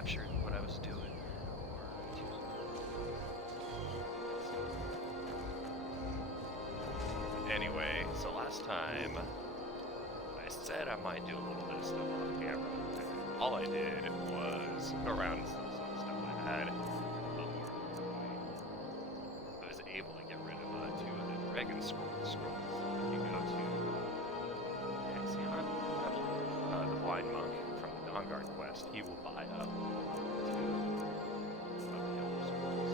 captured what I was doing. Anyway, so last time I said I might do a little bit of stuff off camera. All I did was go around some stuff I had. I was able to get rid of 2 of the dragon scrolls. If you go to Axion, I believe, the blind monk from the Dawnguard quest, he will buy up 2 of the Elder Scrolls.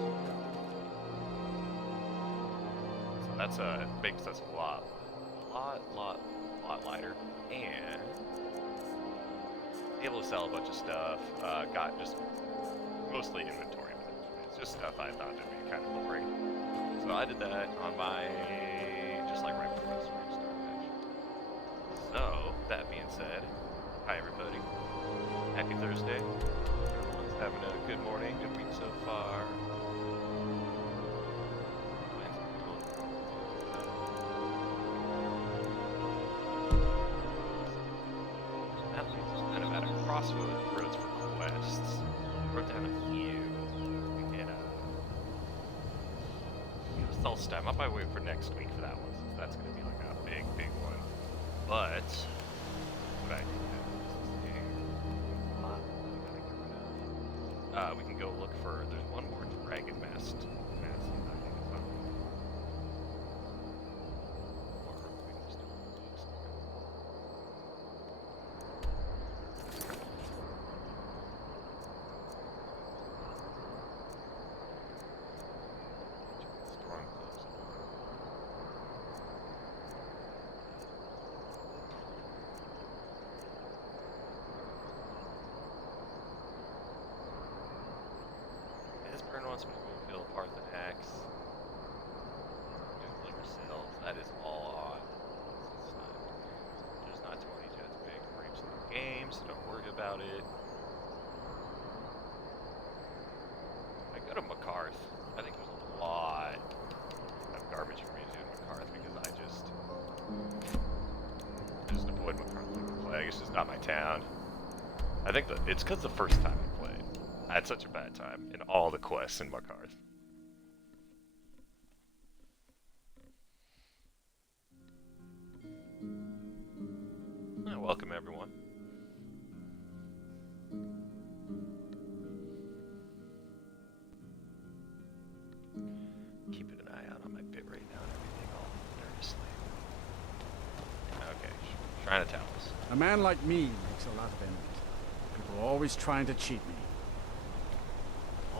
So that's makes us a lot lighter, and able to sell a bunch of stuff. Got just mostly inventory management. It's just stuff I thought would be kind of boring. So I did that on my, just like right before the stream started. So, that being said, hi everybody. Happy Thursday. Everyone's having a good morning, good week so far. Crossroads for quests. Wrote down a few. And Solstice. I'm my way for next week for that one, since that's going to be like a big one. But what I do we can go look for. There's one more dragon mask. Wants me to go kill Markarth and Axe. Do liver cells. That is all on. There's not too many jets big rapes in the game, so don't worry about it. I go to Markarth. I think there's a lot of garbage for me to do in Markarth because I just avoid Markarth like the plague. It's just not my town. I think that it's because the first time I played, I had such a bad time in all the quests in Markarth. Welcome everyone. Keeping an eye out on my bit rate now and everything all nervously. Okay, Shrine of Talos. A man like me makes a lot of enemies. People are always trying to cheat me.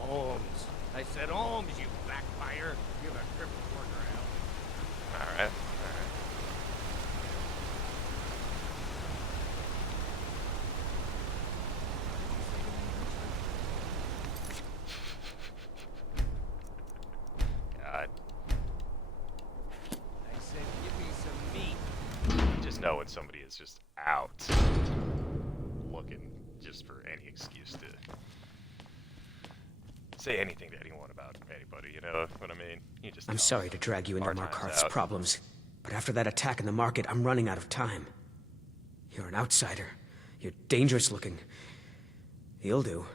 Alms. I said alms, you backfire. Give a crippled worker out. Alright. God. I said give me some meat. You just know when somebody is just out looking just for any excuse to say anything to anyone about anybody, you know what I mean? You just I'm sorry to drag you into Hard times Markarth's out. problems, but after that attack in the market, I'm running out of time. You're an outsider. You're dangerous looking. You'll do.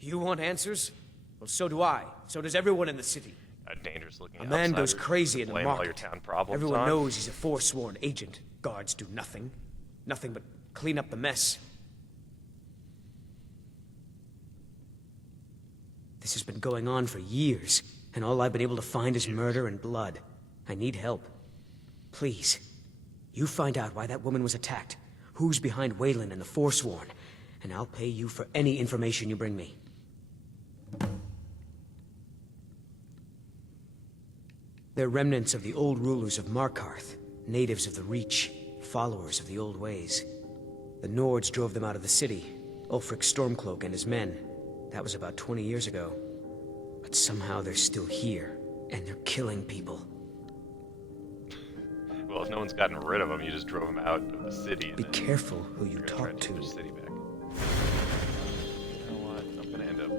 You want answers? Well, so do I. So does everyone in the city. A dangerous looking A man goes outsider crazy in the blame all your market. town problems Everyone on. knows he's a forsworn agent. Guards do nothing. Nothing but clean up the mess. This has been going on for years, and all I've been able to find is murder and blood. I need help. Please, you find out why that woman was attacked, who's behind Waylon and the Forsworn, and I'll pay you for any information you bring me. They're remnants of the old rulers of Markarth, natives of the Reach, followers of the old ways. The Nords drove them out of the city, Ulfric Stormcloak and his men. That was about 20 years ago. But somehow they're still here, and they're killing people. Well, if no one's gotten rid of them, you just drove them out of the city. Be careful who you You're gonna try talk take to. the city back. You know what? I'm gonna end up.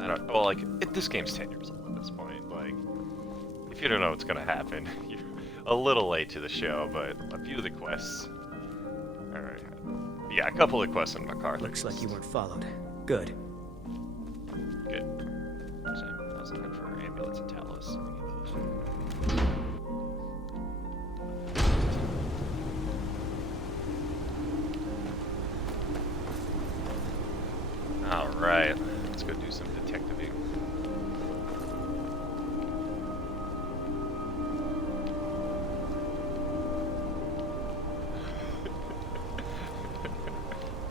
I don't. Well, like this game's 10 years old at this point. Like, if you don't know what's gonna happen, you're a little late to the show. But a few of the quests are Yeah, a couple of quests in Markarth. Looks like you weren't followed. Good. Good. So, I was looking for amulets and talos. Alright, let's go do some detectiving.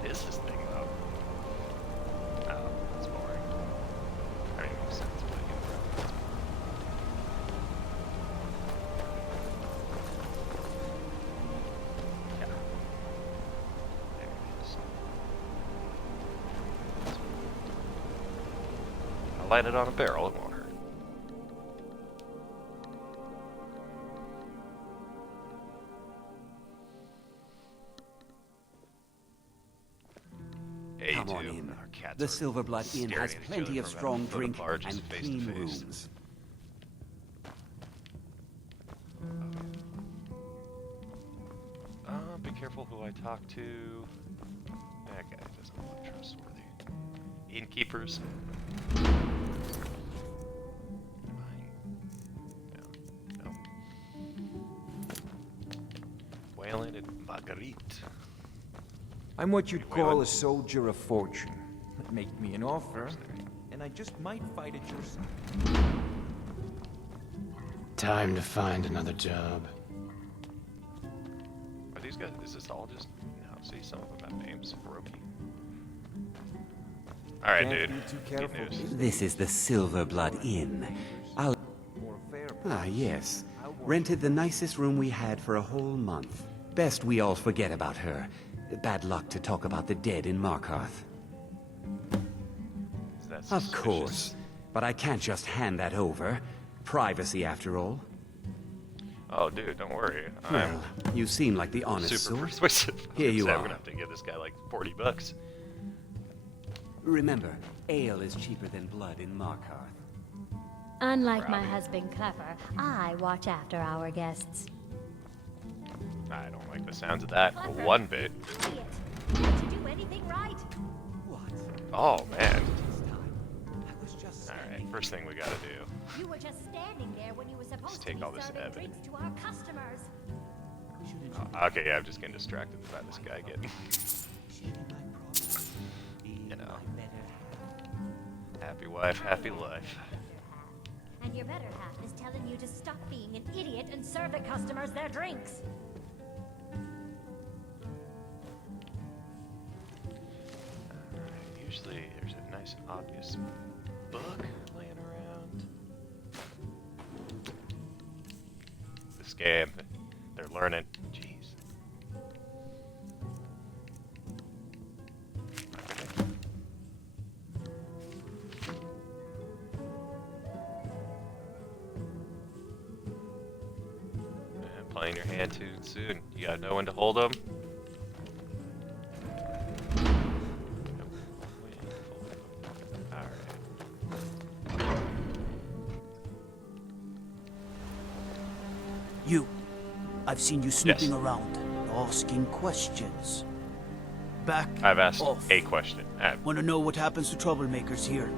Is this thing up? Oh, that's boring. I mean, it makes sense, but I get it. Yeah. There it is. I light it on a barrel, it won't hurt. Come on in. The Silverblood Inn has plenty of strong drink and clean rooms. Be careful who I talk to. That guy doesn't look trustworthy. Innkeepers. No. Wayland and Marguerite. I'm what you'd call a soldier of fortune. Make me an offer, and I just might fight at your side. Time to find another job. Are these guys? Is this all just? No, see, some of them have names. Roki. All right, dude. Can't be too Good careful. news. This is the Silverblood Inn. Yes. Rented the nicest room we had for a whole month. Best we all forget about her. Bad luck to talk about the dead in Markarth. Is that Of suspicious? course. But I can't just hand that over. Privacy, after all. Oh, dude, don't worry. Well, you seem like the honest Super sort. persuasive. Here you I'm are. gonna have to give this guy like $40. Remember, ale is cheaper than blood in Markarth. Unlike my Robbie. husband Clever, I watch after our guests. I don't like the sounds of that Clever. one bit. Idiot! Can't you do anything right? What? Oh man. This time, I was just All right, standing first thing we gotta do. You were just standing there when you were supposed take to be all this serving evidence. drinks to our customers. Okay, yeah, I'm just getting distracted by this guy getting, you know, happy wife, happy life. And your better half is telling you to stop being an idiot and serve the customers their drinks. Usually there's a nice obvious book laying around. This game, they're learning. Jeez. And playing your hand too soon. You gotta know when to hold them. You. I've seen you snooping Yes. around, asking questions. Back I've asked off. a question. Want to know what happens to troublemakers here?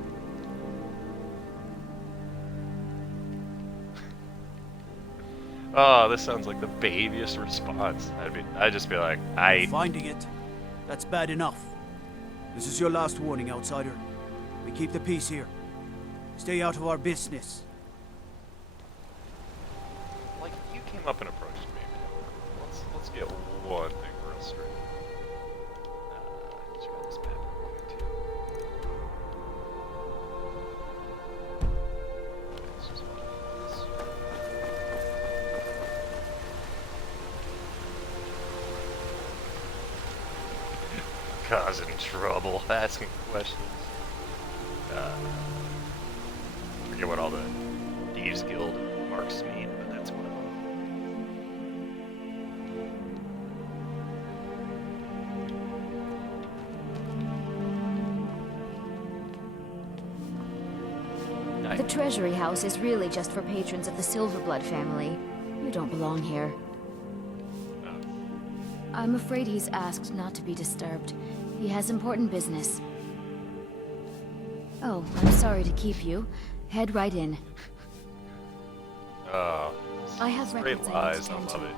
Oh, this sounds like the babiest response. I'd just be like, Finding it. That's bad enough. This is your last warning, outsider. We keep the peace here. Stay out of our business. like, you came up and approached me, man. Let's get one thing real straight. Let's run this map real quick, too. Let's just keep this. Causing trouble, asking questions. I forget what all the Thieves Guild marks mean, but that's one of them. The Treasury House is really just for patrons of the Silverblood family. You don't belong here. I'm afraid he's asked not to be disturbed. He has important business. Oh, I'm sorry to keep you. Head right in. Oh, I have straight records I need lies. to I tend love to. it.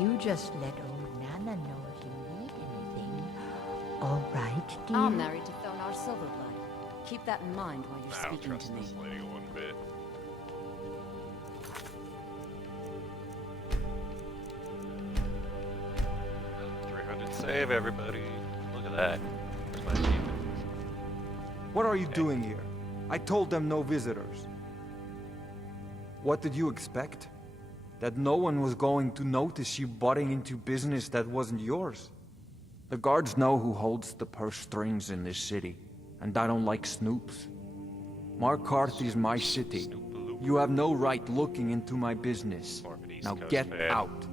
You just let old Nana know if you need anything. All right, dear? I'm married to Thonar Silverblood. Keep that in mind while you're I don't speaking trust to me. this lady one bit. Save everybody. Look at that. There's my achievement. What are you doing here? I told them no visitors. What did you expect? That no one was going to notice you butting into business that wasn't yours? The guards know who holds the purse strings in this city, and I don't like snoops. Markarth is my city. You have no right looking into my business. Now get out.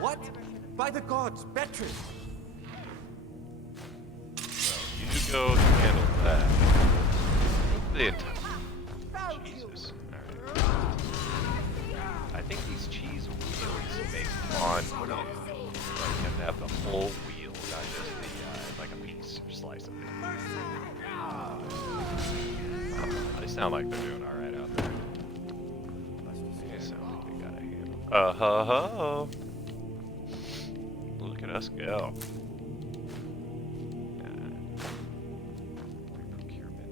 What? By the gods, Beatrice! You go to handle that. The entire... Jesus. Alright. I think these cheese wheels make fun when you have to have the whole wheel, not just the, like a piece or slice of it. They sound like they're doing alright out there. They sound like they got a handle. Ho-ho! Look at us go. Procurement.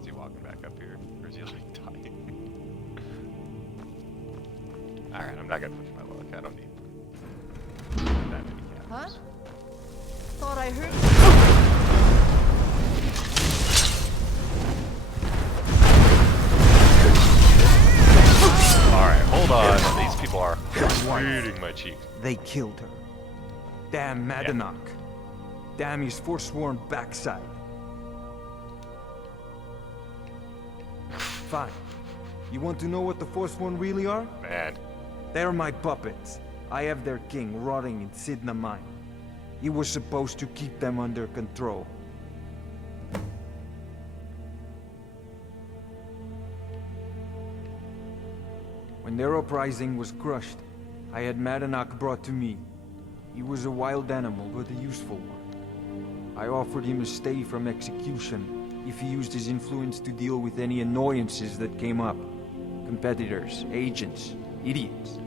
Is he walking back up here? Or is he like dying? Alright, I'm not gonna push my luck. I don't need that many captains. Huh? Thought I heard. Alright, hold on. These people are reading my cheeks. They killed her. Damn Madanach. Damn his forsworn backside. Fine. You want to know what the Forsworn really are? Man. They're my puppets. I have their king rotting in Sidna Mine. He was supposed to keep them under control. When their uprising was crushed, I had Madanach brought to me. He was a wild animal, but a useful one. I offered him a stay from execution if he used his influence to deal with any annoyances that came up. Competitors, agents, idiots.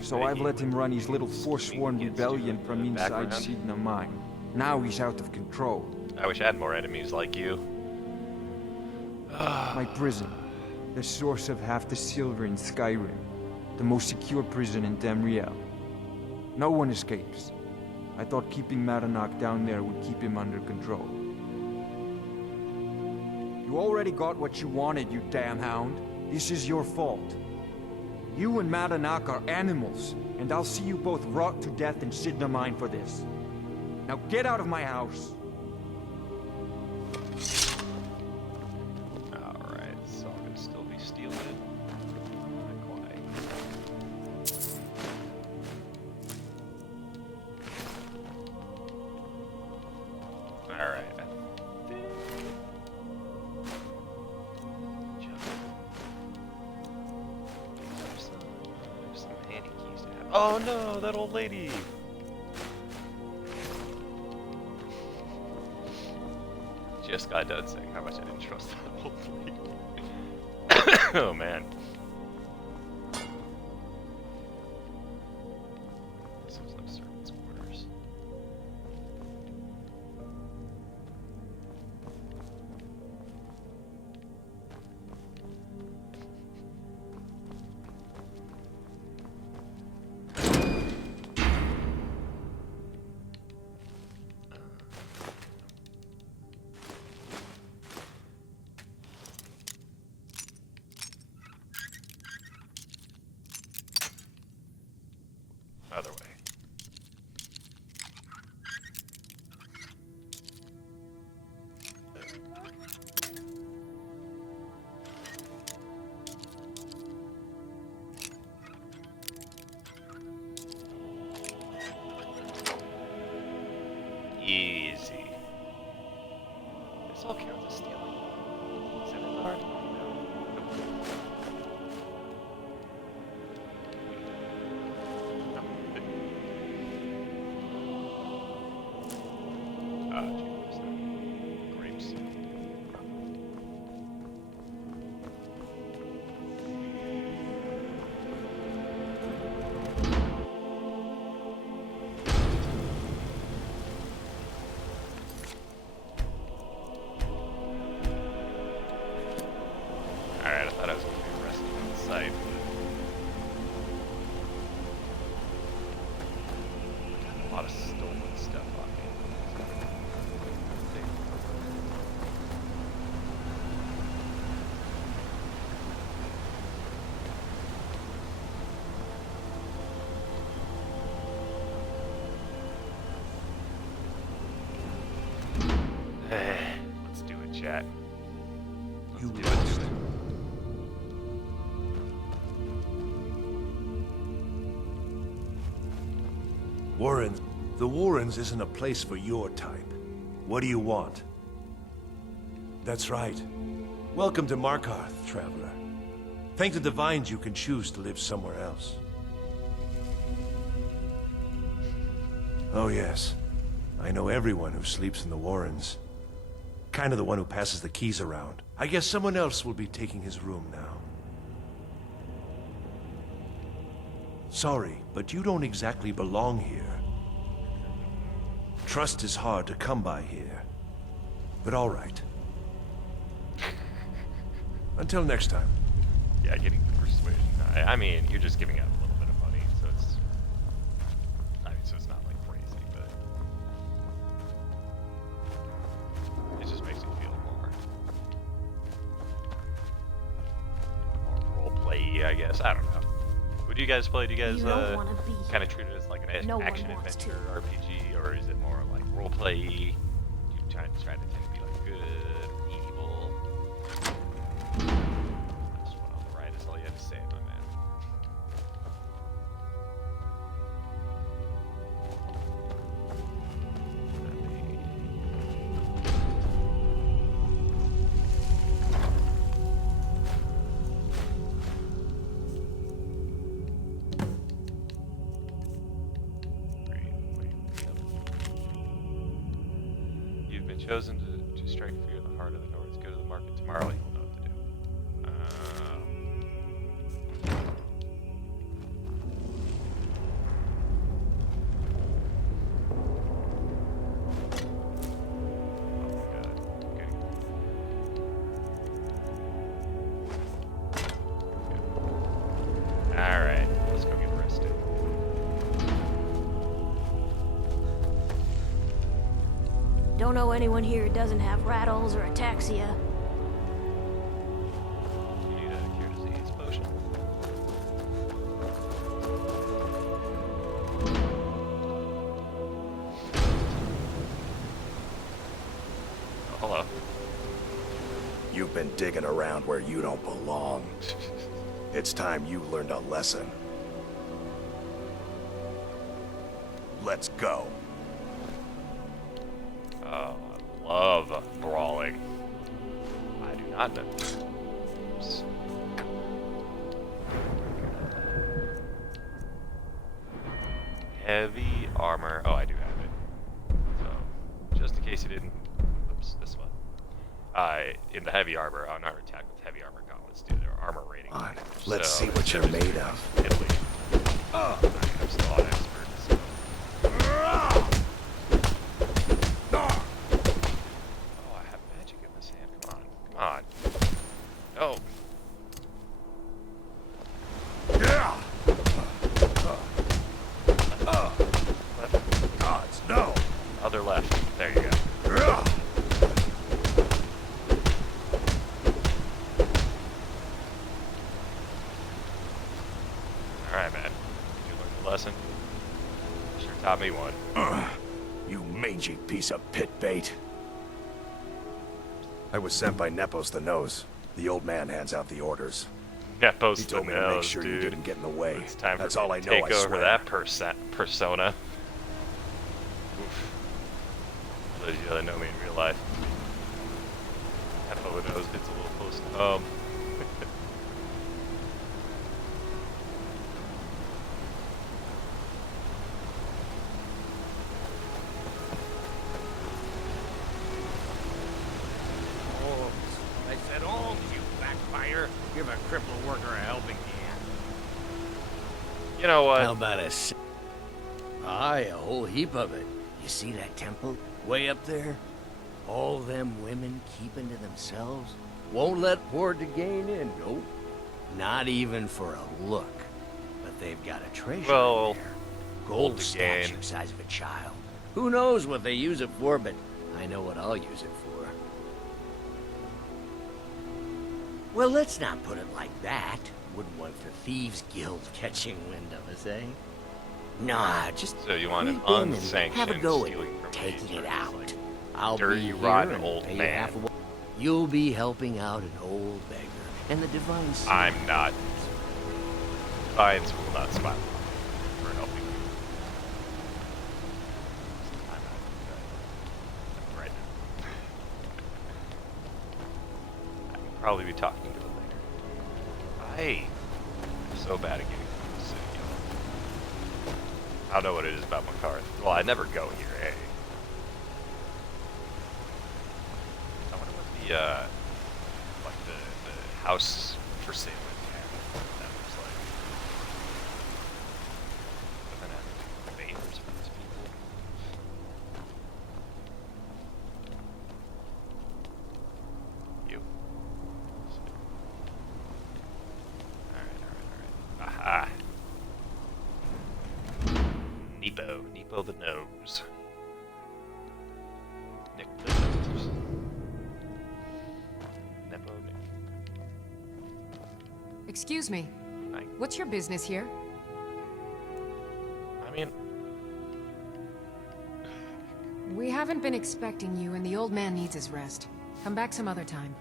So I've let him run his little forsworn rebellion from inside Sidna Mine. Now he's out of control. I wish I had more enemies like you. My prison. The source of half the silver in Skyrim. The most secure prison in Tamriel. No one escapes. I thought keeping Madanach down there would keep him under control. You already got what you wanted, you damn hound. This is your fault. You and Madanach are animals, and I'll see you both rot to death in Sidna Mine for this. Now get out of my house. Alright, so I'm gonna still be stealing it. Not quite. Alright. There's some handy keys to have. Oh no, that old lady! Just got done saying how much I didn't trust that old lady. Oh man. This was like servants' quarters. Other way. Easy. This all counts as stealing. Is that hard? chat. You Let's do lost. it. Warrens, the Warrens isn't a place for your type. What do you want? That's right. Welcome to Markarth, traveler. Thank the Divines you can choose to live somewhere else. Oh yes, I know everyone who sleeps in the Warrens. Kind of the one who passes the keys around. I guess someone else will be taking his room now. Sorry, but you don't exactly belong here. Trust is hard to come by here. But all right. Until next time. Yeah, getting the persuasion. I mean, you're just giving out a little bit of money, so it's... I mean, so it's not, like, crazy, but... It just makes you feel more role-play-y, I guess. I don't know. What do you guys play? Do you guys kind of treat it as like an action-adventure RPG, or is it more like role-play? Do you try to tend to be like good, evil? This one on the right is all you have to say, my man. Chosen to strike fear in the heart of the Nords. Go to the market tomorrow. You'll know what to do. Oh my god. Okay. Alright, let's go get rested. Don't know anyone here who doesn't have rattles or ataxia. You need a cure disease potion. Oh, hello. You've been digging around where you don't belong. It's time you learned a lesson. Let's go. Oh, I love brawling. I do not know. Oops. Heavy armor. Oh, I do have it. So, just in case you didn't... Oops, this one. In the heavy armor, I'll not attack with heavy armor gauntlets, dude. Their armor rating. On. Let's see what you're made of. Italy. I'm still an expert, so... on. Oh. Left. Gods, no. Other left. There you go. Alright, man. Did you learn the lesson? Sure taught me one. You mangy piece of pit bait. I was sent by Nepos the Nose. The old man hands out the orders. Nepos he the told me Nose, to make sure dude. you didn't get in the way. It's time That's for all me I to know, take I over swear. that persona. Oof. For those of you that know me in real life. Nepos the Nose hits a little close to home. I said alms, you backfire. Give a crippled worker a helping hand. You know what? How about a Aye, a whole heap of it. You see that temple? Way up there? All them women keeping to themselves? Won't let poor Degain in, nope. Not even for a look. But they've got a treasure in there. Gold statue size of a child. Who knows what they use it for, but I know what I'll use it for. Well, let's not put it like that. Wouldn't want the Thieves Guild catching wind of us, eh? Nah, just So you want an creep in and unsanctioned have a go at stealing from taking these it right? out. Like I'll dirty, be here rotten and old pay you man. half of what... You'll be helping out an old beggar, and the divine... I'm not. Divines will not smile for helping you. I'm not right now. I will probably be talking to him later. I'm so bad at getting through the city. I don't know what it is about Markarth. Well, I never go here, eh? I wonder what the like the house for sale in town that looks like. But then I have to do favors for these people. You. Alright. Aha. Nepo the nose. Nick the nose. Nepo Nick. Excuse me. Hi. What's your business here? I mean... We haven't been expecting you, and the old man needs his rest. Come back some other time.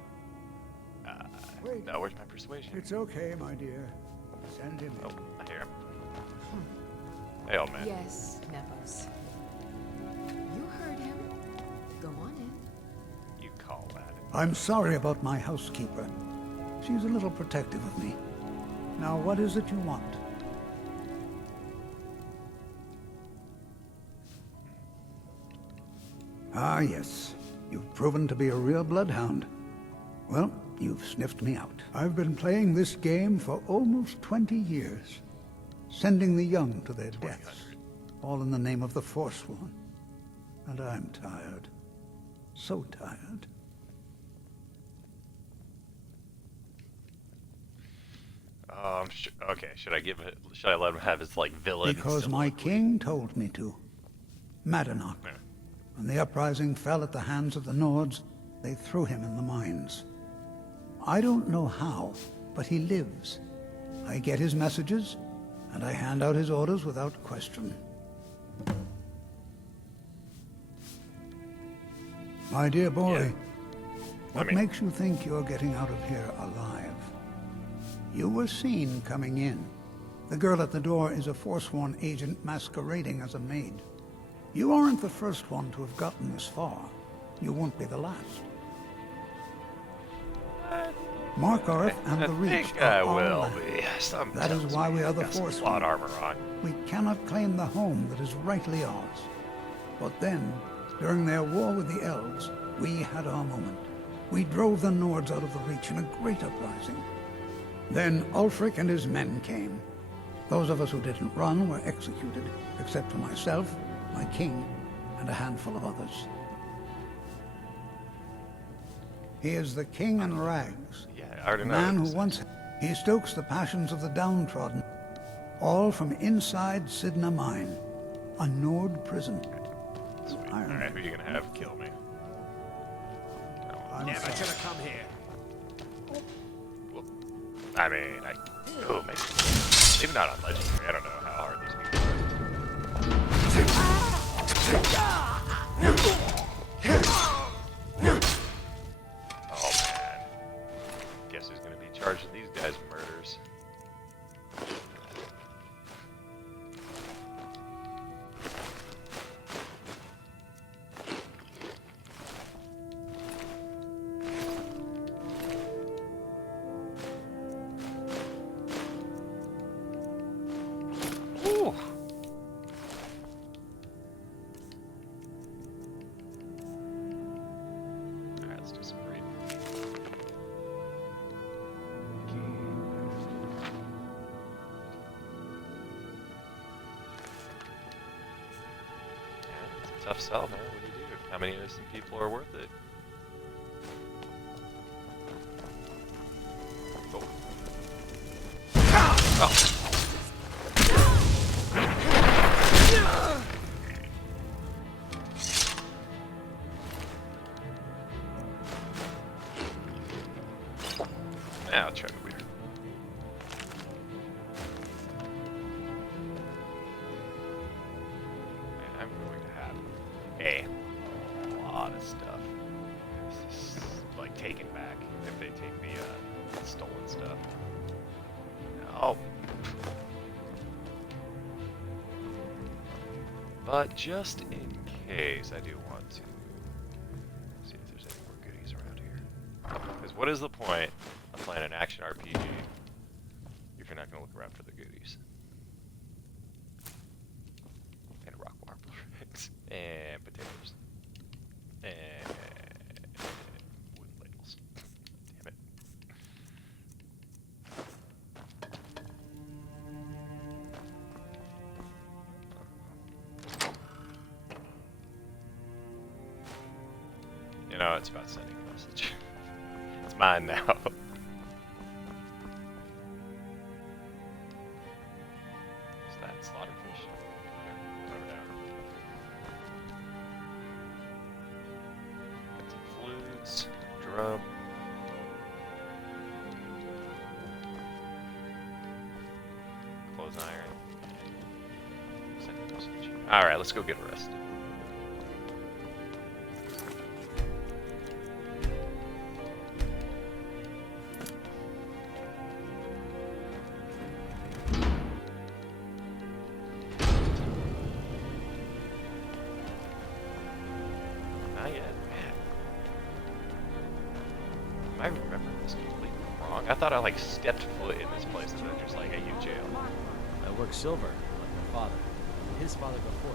Wait. No, where's my persuasion? It's okay, my dear. Send him Oh, I hear him. Hey, old man. Yes, Nepos. You heard him. Go on in. You call that it. I'm sorry about my housekeeper. She's a little protective of me. Now, what is it you want? Ah, yes. You've proven to be a real bloodhound. Well, you've sniffed me out. I've been playing this game for almost 20 years, sending the young to their deaths, all in the name of the Forsworn. And I'm tired. So tired. Okay, should I let him have his, like, villain? Because my king told me to. Madanach. Yeah. When the uprising fell at the hands of the Nords, they threw him in the mines. I don't know how, but he lives. I get his messages, and I hand out his orders without question. My dear boy, what makes you think you're getting out of here alive? You were seen coming in. The girl at the door is a Forsworn agent masquerading as a maid. You aren't the first one to have gotten this far. You won't be the last. Markarth and the Reach think I are our will land. be. That is why we are the got some Forsworn. plot armor on. We cannot claim the home that is rightly ours. But then, during their war with the Elves, we had our moment. We drove the Nords out of the Reach in a great uprising. Then Ulfric and his men came. Those of us who didn't run were executed, except for myself, my king, and a handful of others. He is the king in rags. Yeah, I already know. Man who once... He stokes the passions of the downtrodden, all from inside Sidna Mine, a Nord prison. Alright, who are you gonna have kill me? Never should have come here. I mean, oh, maybe not on Legendary. I don't know how hard these people are. Oh, man. Guess who's gonna be charging these guys murders? Ooh. Alright, let's do some reading. Yeah, it's a tough sell, man. What do you do? How many innocent people are worth it? Oh. Oh. Now I'll try to weird. I'm going to have a lot of stuff. This is like taken back if they take the stolen stuff. Oh. But just in case, I do want to see if there's any more goodies around here. Because what is the point of playing an action RPG if you're not going to look around for the goodies? And rock marble rings. And potatoes. And wooden ladles. Damn it. You know, it's about sending a message. It's mine now. Is that slaughterfish? Okay, throw it down. Got some flutes, drum. Clothes iron. Sending a message. Alright, let's go get a rest. I remember this completely wrong. I thought I like stepped foot in this place and then just like, hey, you jail. I work silver, like my father. His father before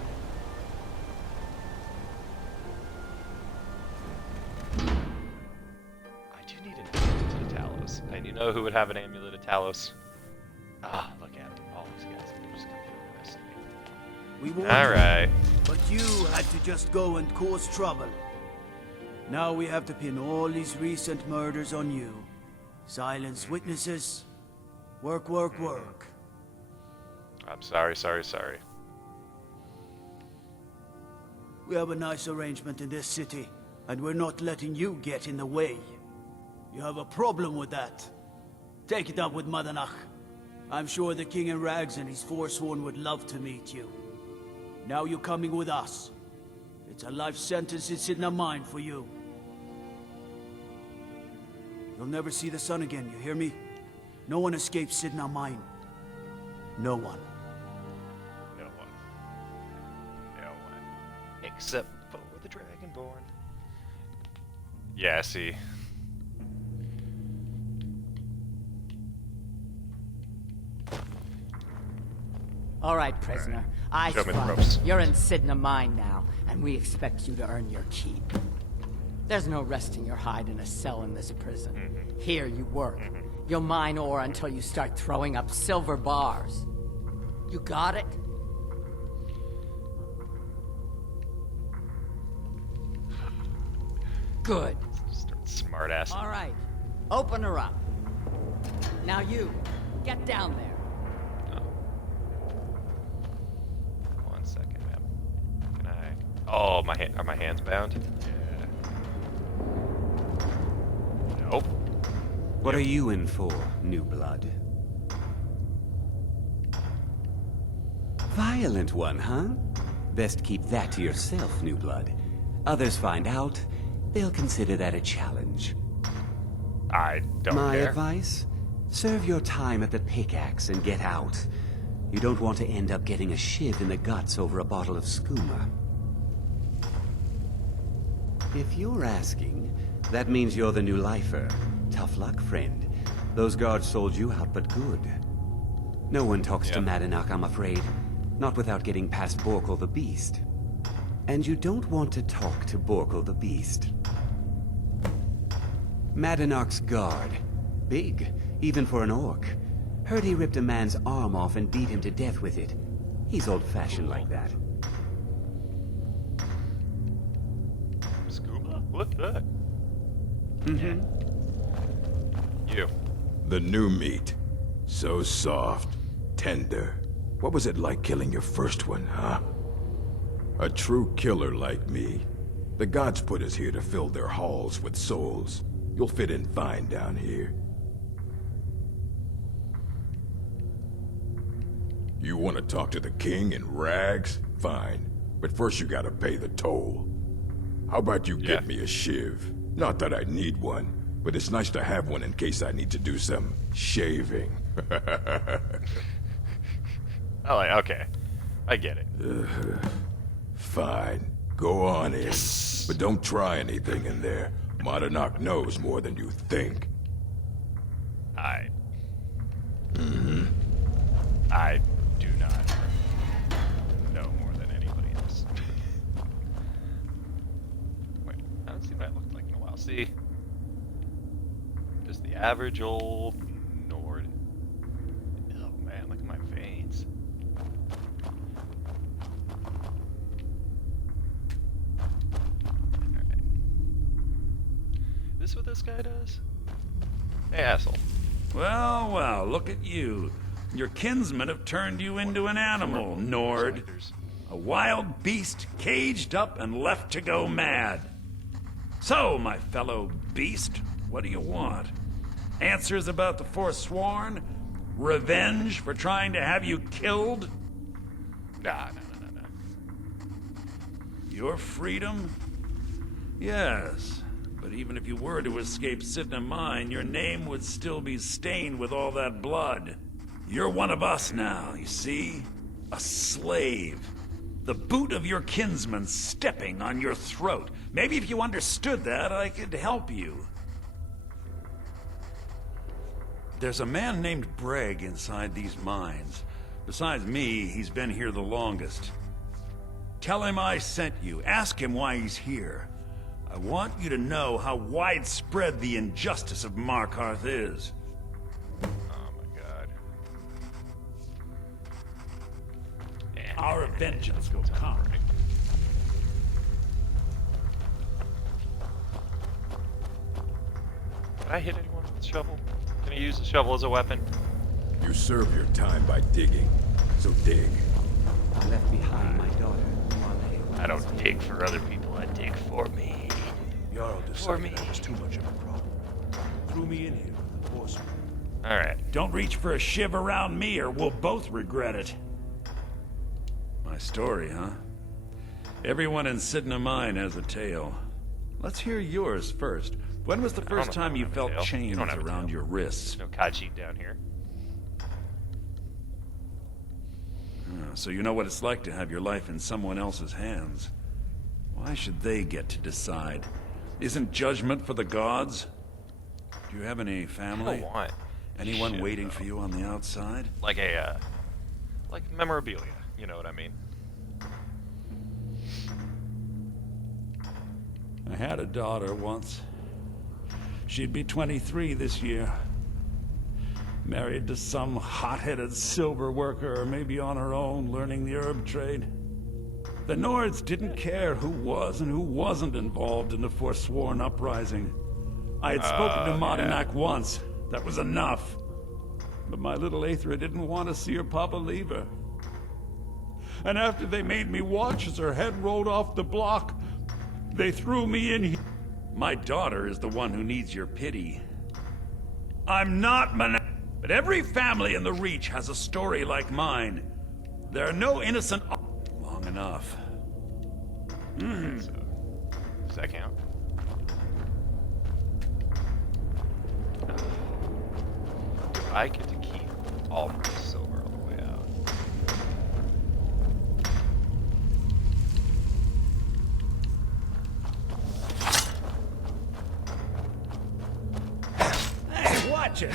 him. I do need an amulet of Talos. And you know who would have an amulet of Talos? Ah, look at him. All these guys. They're just gonna be arresting me. We warned Alright. But you had to just go and cause trouble. Now we have to pin all these recent murders on you. Silence witnesses. Work, work, work. I'm sorry, sorry, sorry. We have a nice arrangement in this city, and we're not letting you get in the way. You have a problem with that? Take it up with Madanach. I'm sure the King in Rags and his Forsworn would love to meet you. Now you're coming with us. It's a life sentence in Sidna Mine for you. You'll never see the sun again, you hear me? No one escapes Sidna Mine. No one. No one. No one. Except for the Dragonborn. Yeah, see. All right, prisoner. I Show me the swallow. ropes. You're in Sidna Mine now, and we expect you to earn your keep. There's no resting your hide in a cell in this prison. Here you work. You'll mine ore until you start throwing up silver bars. You got it? Good. Smart ass. All right. Open her up. Now you, get down there. One second, ma'am. Can I? Oh, are my hands bound? Yeah. Nope. What are you in for, new blood? Violent one, huh? Best keep that to yourself, new blood. Others find out, they'll consider that a challenge. I don't My care. advice? Serve your time at the pickaxe and get out. You don't want to end up getting a shiv in the guts over a bottle of skooma. If you're asking, that means you're the new lifer. Tough luck, friend. Those guards sold you out, but good. No one talks to Madanach, I'm afraid. Not without getting past Borkul the Beast. And you don't want to talk to Borkul the Beast. Madanach's guard. Big, even for an orc. Heard he ripped a man's arm off and beat him to death with it. He's old-fashioned like that. Scuba? What's that? Mm-hmm. You. The new meat. So soft, tender. What was it like killing your first one, huh? A true killer like me. The gods put us here to fill their halls with souls. You'll fit in fine down here. You want to talk to the king in rags? Fine. But first you gotta pay the toll. How about you get me a shiv? Not that I need one, but it's nice to have one in case I need to do some shaving. Oh, okay. I get it. Fine. Go on in. But don't try anything in there. Markarth knows more than you think. I do not know more than anybody else. Wait, I haven't seen what it looked like in a while. See? Just the average old Nord. Oh man, look at my veins. Alright. This what this guy does? Hey, asshole. Well, well, look at you. Your kinsmen have turned you into an animal, Nord. A wild beast caged up and left to go mad. So, my fellow beast, what do you want? Answers about the Forsworn? Revenge for trying to have you killed? Nah. Your freedom? Yes. But even if you were to escape Sidna Mine, your name would still be stained with all that blood. You're one of us now, you see? A slave. The boot of your kinsman stepping on your throat. Maybe if you understood that, I could help you. There's a man named Breg inside these mines. Besides me, he's been here the longest. Tell him I sent you. Ask him why he's here. I want you to know how widespread the injustice of Markarth is. Oh my god. Our vengeance will come. Can I hit anyone with a shovel? Can I use the shovel as a weapon? You serve your time by digging, so dig. I left behind my daughter. I don't dig for other people, I dig for me. Jarl decided that was too much of a problem. Threw me in here with the force. Alright. Don't reach for a shiv around me or we'll both regret it. My story, huh? Everyone in Sidna Mine has a tale. Let's hear yours first. When was the first time you felt chains around your wrists? No Kachi down here. So you know what it's like to have your life in someone else's hands. Why should they get to decide? Isn't judgment for the gods? Do you have any family? I don't want Anyone shit, waiting though. for you on the outside? Like a, like memorabilia, you know what I mean? I had a daughter once. She'd be 23 this year. Married to some hot-headed silver worker, or maybe on her own, learning the herb trade. The Nords didn't care who was and who wasn't involved in the Forsworn uprising. I had spoken to Markarth once. That was enough. But my little Aethra didn't want to see her papa leave her. And after they made me watch as her head rolled off the block, they threw me in here. My daughter is the one who needs your pity. I'm not but every family in the Reach has a story like mine. There are no innocent... Long enough. So, does that count? Do I get to keep all my silver all the way out? Hey, watch it!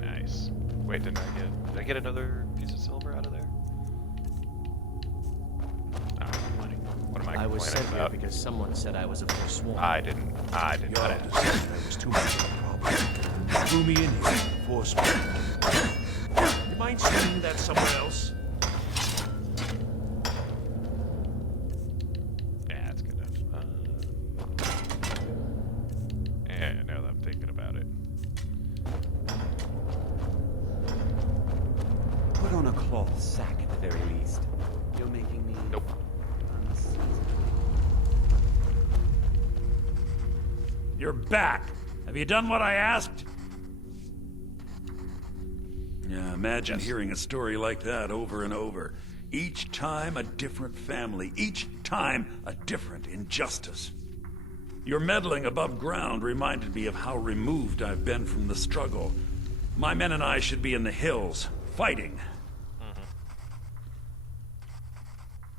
Nice. Wait, did I get another piece of silver out of there? Oh, money. What am I I was sent complaining here about? because someone said I was a Forsworn. I did not Jarl ask. decided that was too much of a problem. Threw me in here with the force. You mind saying that somewhere else? Yeah, that's good enough. Yeah, now that I'm thinking about it. Put on a cloth sack at the very least. You're making me... Nope. You're back. Have you done what I asked? Yeah, imagine hearing a story like that over and over. Each time a different family, each time a different injustice. Your meddling above ground reminded me of how removed I've been from the struggle. My men and I should be in the hills, fighting.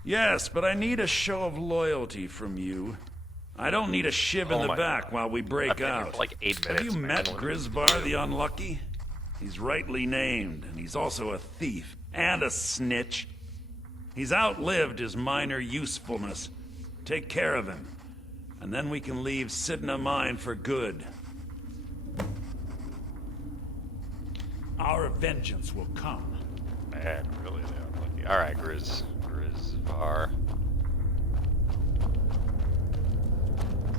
Yes, but I need a show of loyalty from you. I don't need a shiv in the back while we break out. For like 8 Have minutes, you man. met Grisbar the Unlucky? He's rightly named, and he's also a thief and a snitch. He's outlived his minor usefulness. Take care of him, and then we can leave Sidna Mine for good. Our vengeance will come. Man, really the Unlucky. Alright, Grisvar.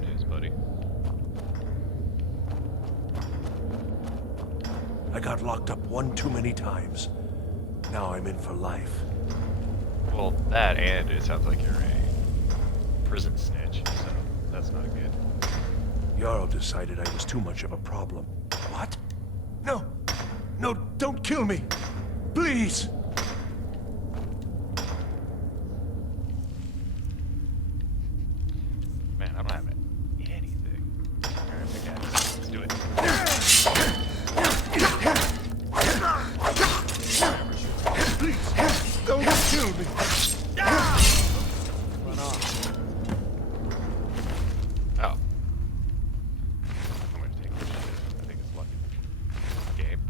News, buddy. I got locked up one too many times. Now I'm in for life. Well, that and it sounds like you're a prison snitch, so that's not good. Jarl decided I was too much of a problem. What? No! No, don't kill me! Please! Man, I don't have anything. Alright, big ass. Let's do it. Please! Don't kill me! Run off. Oh. I'm gonna take this shit. I think it's lucky. Game.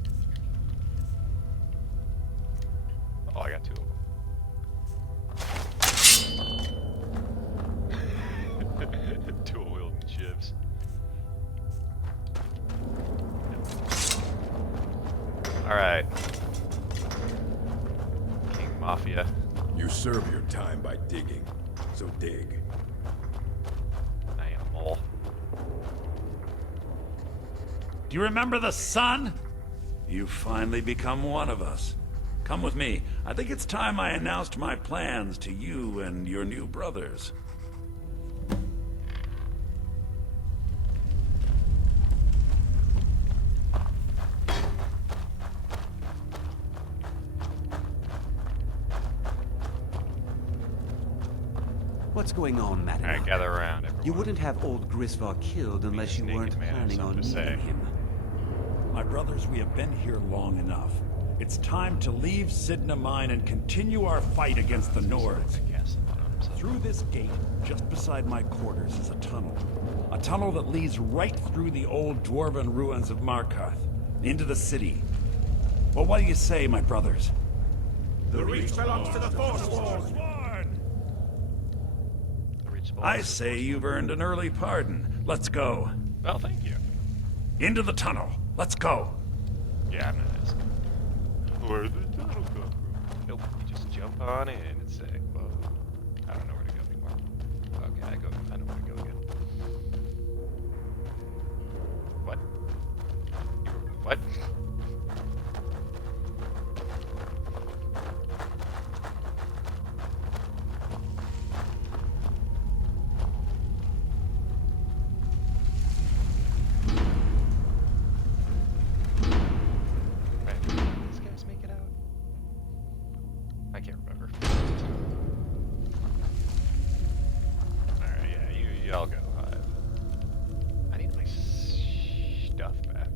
Oh, I got 2 of them. Dual wielding shivs. Alright. King Mafia. You serve your time by digging, so dig. Animal. Do you remember the sun? You've finally become one of us. Come with me. I think it's time I announced my plans to you and your new brothers. What's going on, Matt? Alright, gather around, everyone. You wouldn't have old Grisvar killed unless you weren't planning on meeting him. My brothers, we have been here long enough. It's time to leave Sidna Mine and continue our fight against the Nords. Through this gate, just beside my quarters, is a tunnel. A tunnel that leads right through the old dwarven ruins of Markarth, into the city. Well, what do you say, my brothers? The Reach belongs to the Forsworn. I say you've earned an early pardon. Let's go. Well, thank you. Into the tunnel. Let's go. Yeah, I'm not asking. Where the tunnel go from? Nope, you just jump on in and say, whoa. I don't know where to go anymore. Okay, I know where to go again. What? What? I can't remember. Alright, yeah, y'all go. I need my stuff back.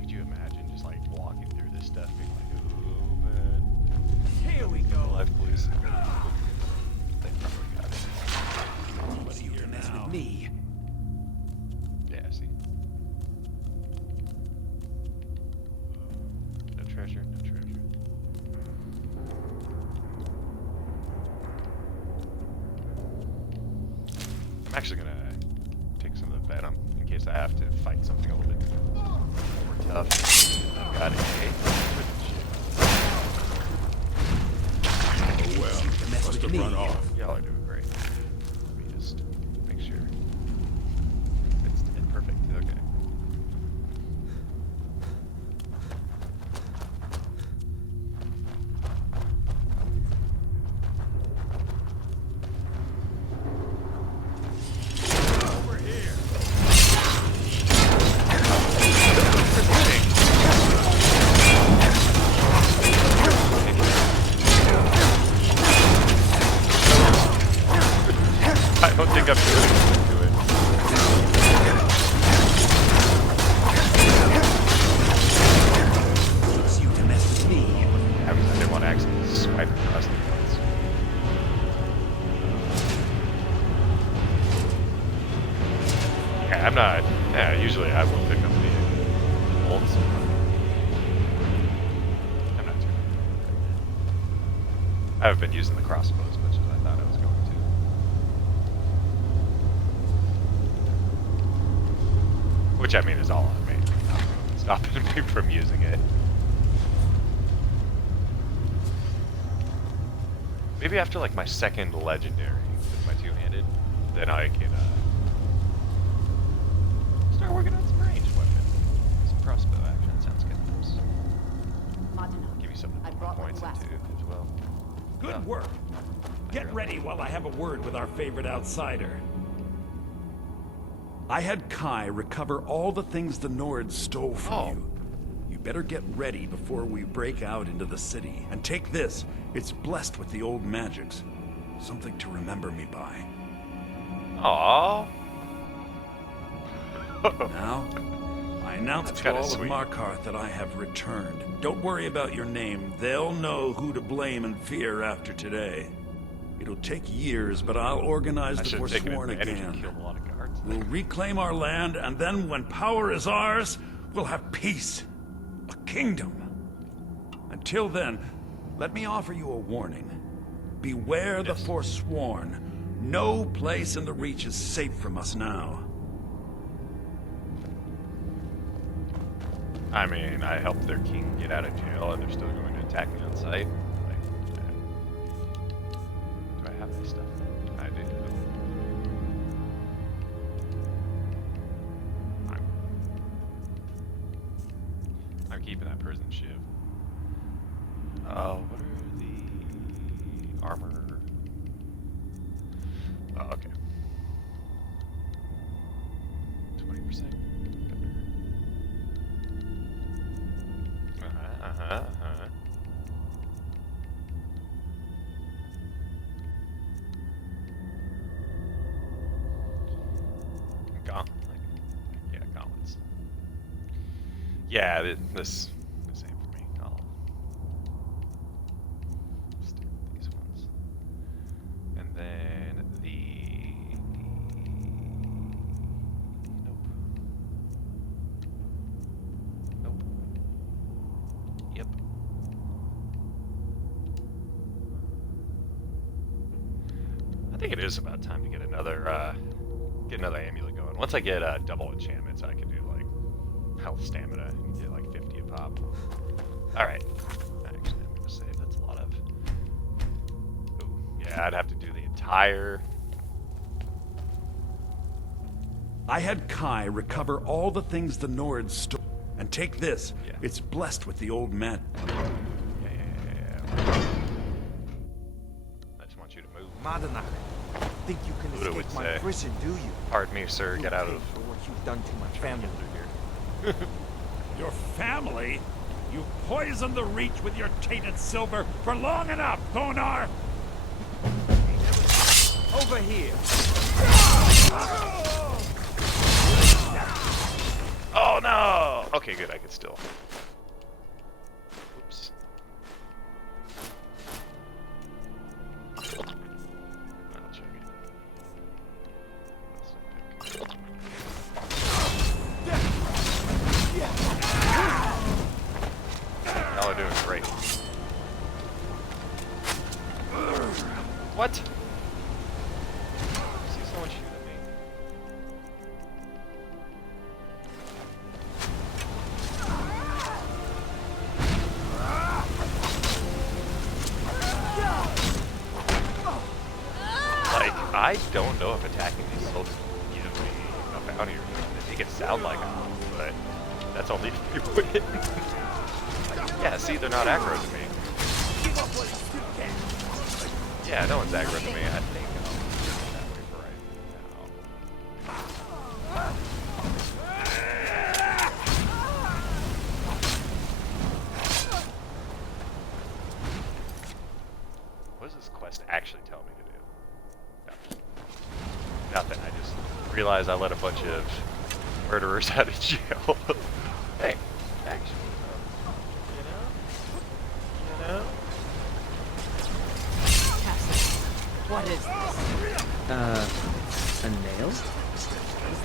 Could you imagine just like walking through this stuff being like, oh man. Here we go. Life, please. They probably got it. What are you to mess with me? Yeah, see. No treasure, no treasure. I'm actually gonna take some of the venom in case I have to fight something a little bit more tough. Got it. Oh well, must have run off. Y'all are doing great. don't think I'm doing anything to it. It's you to mess with me. I didn't want to actually swipe across the points. Yeah, I'm not. Yeah, usually I will pick up the bolts. I'm not too. I haven't been using the crossbow as much as I thought I was going to. Which I mean is all on me. It's stopping me from using it. Maybe after like my second legendary with my two-handed, then I can start working on some ranged weapon. Some crossbow action sounds good. Give me some points into as well. Good work. Get ready while I have a word with our favorite outsider. I had Kai recover all the things the Nords stole from you. You better get ready before we break out into the city. And take this. It's blessed with the old magics. Something to remember me by. Aww. Now, I announce to all of Markarth that I have returned. Don't worry about your name. They'll know who to blame and fear after today. It'll take years, but I'll organize the Forsworn again. We'll reclaim our land, and then when power is ours, we'll have peace. A kingdom. Until then, let me offer you a warning. Beware the Forsworn. No place in the Reach is safe from us now. I mean, I helped their king get out of jail, and they're still going to attack me on sight. Like, do I have this stuff? I do. I'm keeping that prison shiv. Oh, what are the armor? Oh, okay. 20%. Yeah, gauntlets. Yeah, this ain't for me. I'll stick with these ones. And then Nope. Yep. I think it is about time to get another amulet going. Once I get double enchantments, I can do like health, stamina, and get like 50 a pop. All right. Actually, I'm gonna say that's a lot of. Ooh, yeah, I'd have to do the entire. I had Kai recover all the things the Nords stole. And take this. Yeah. It's blessed with the old man. Yeah. I just want you to move. Madanach, think you can escape my prison, do you? Pardon me, sir. Get out of. For what you've done to my family through here. Your family? You poisoned the Reach with your tainted silver for long enough, Thonar! Over here. Oh no! Okay, good. I can still. Oops. I'll check it. Y'all are doing great. What? I see someone shoot at me. Like, I don't know if attacking these souls will give me a bounty or not. They make it sound like I'm, but that's only if you win. Yeah, see, they're not aggro to me. Yeah, no one's aggro to me. I think I'll do it that way for right now. What does this quest actually tell me to do? No. nothing. I just realized I let a bunch of murderers out of jail. Hey, actually, you know? What is this? A nail? Is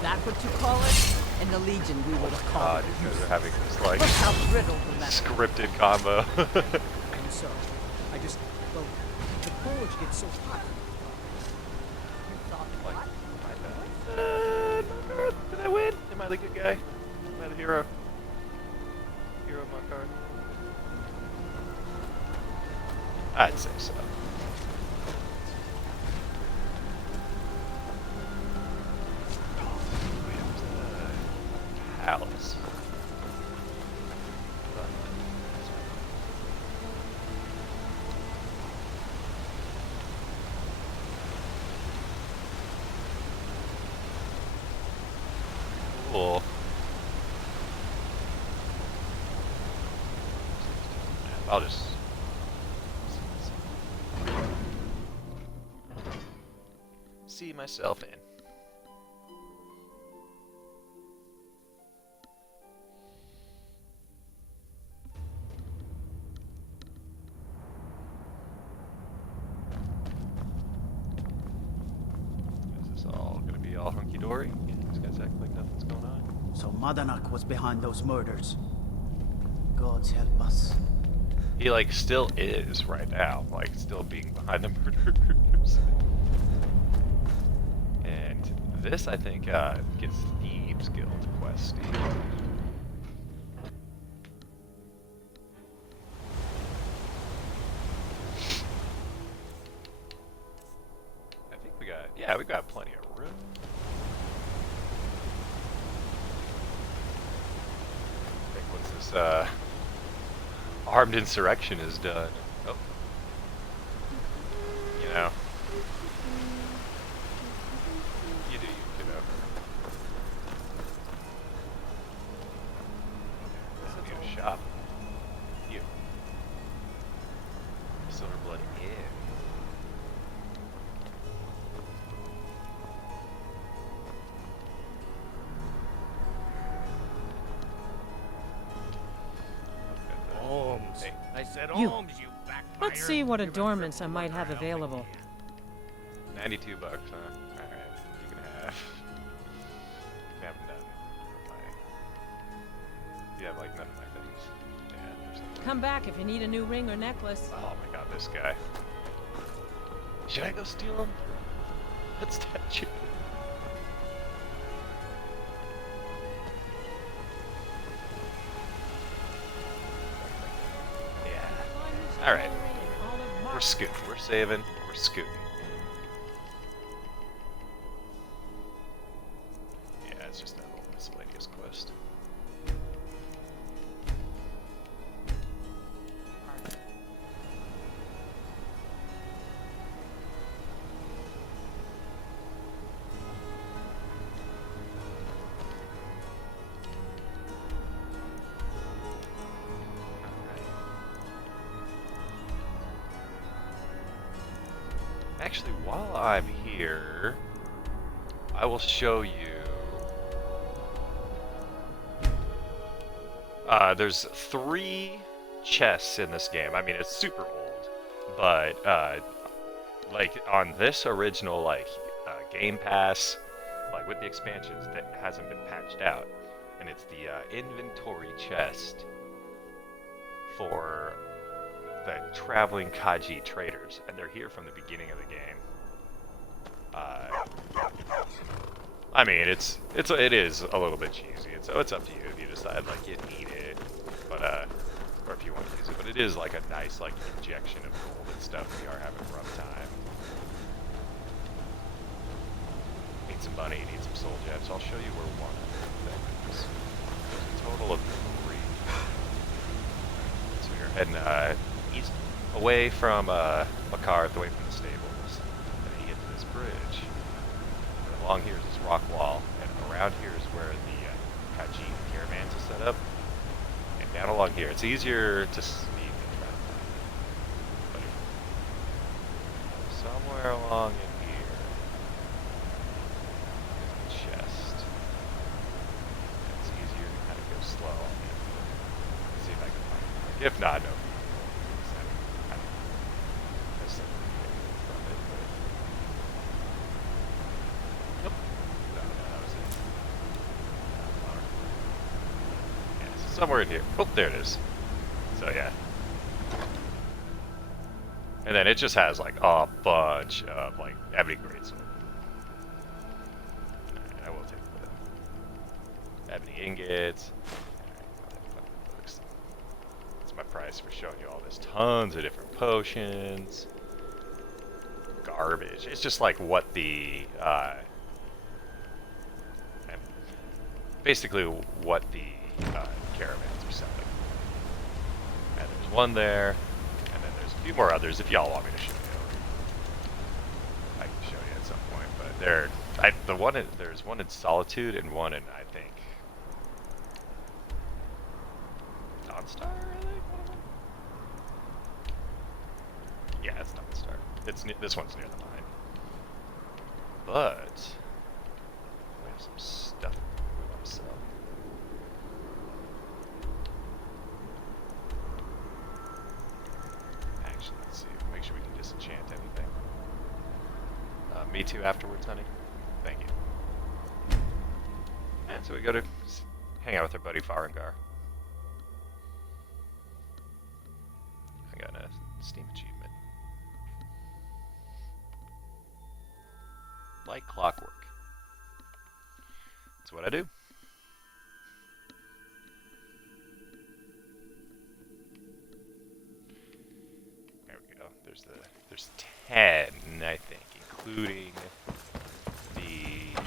that what you call it? In the Legion, we would have called it. You guys are having this, like, Look how brittle the metal. scripted combo. I'm sorry. I just, well, the forge gets so hot. Did I win? Am I the good guy? Am I the hero? Hero Markarth? I'd say so. Palace. Cool. I'll just see myself in. Is this all gonna be all hunky dory? These guys act like nothing's going on. So Madanak was behind those murders. Gods help us. He like still is right now, like still being behind the murderers. And this, I think, gets Thieves Guild questy. I think we got plenty of room. I think once this armed insurrection is done. Oh. You know. You do you, kiddo. Let's get a shop. You. Silverblood Inn. Holmes. I said You. Holmes, you backfire. Let's see what adornments I might have available. 92 bucks, huh? Alright, you can have. You haven't done my. You have like none of my things. Yeah, there's no. Come back if you need a new ring or necklace. Oh my god, this guy. Should I go steal him? That statue. Yeah. Alright. We're scooting. We're saving. We're scooting. Yeah, it's just that little miscellaneous quest. Actually, while I'm here, I will show you. There's 3 chests in this game. I mean, it's super old, but like on this original Game Pass, like with the expansions, that hasn't been patched out, and it's the inventory chest for the traveling Kaji traders, and they're here from the beginning of the game. I mean, it is a little bit cheesy, and so it's up to you if you decide like you need it, but or if you want to use it. But it is like a nice like injection of gold and stuff. We are having a rough time. Need some money, need some soul gems. I'll show you where one of them is. There's a total of 3. So you're heading east, away from Markarth, away from the stables, and then you get to this bridge. And along here is this rock wall, and around here is where the Kaji caravans are set up. And down along here, it's easier to sneak and try to find it. But somewhere along in here, If not, no. Nope. No, that was it. Yeah, so somewhere in here. Oh, there it is. So yeah. And then it just has like a bunch of like ebony greatsword. Alright, I will take the ebony ingots. That's my price for showing you all this. Tons of different potions. Garbage. It's just like what the basically what the caravans are selling. And there's one there. A few more others if y'all want me to show you. I can show you at some point, but there's one in Solitude and one in, I think, Dawnstar, I think. Yeah, it's Dawnstar. This one's near the mine, but we have some stuff we want to sell. Disenchant anything. Me too afterwards, honey. Thank you. And so we go to hang out with our buddy Farengar. I got a Steam achievement. Like clockwork. That's what I do. There's 10, I think, including the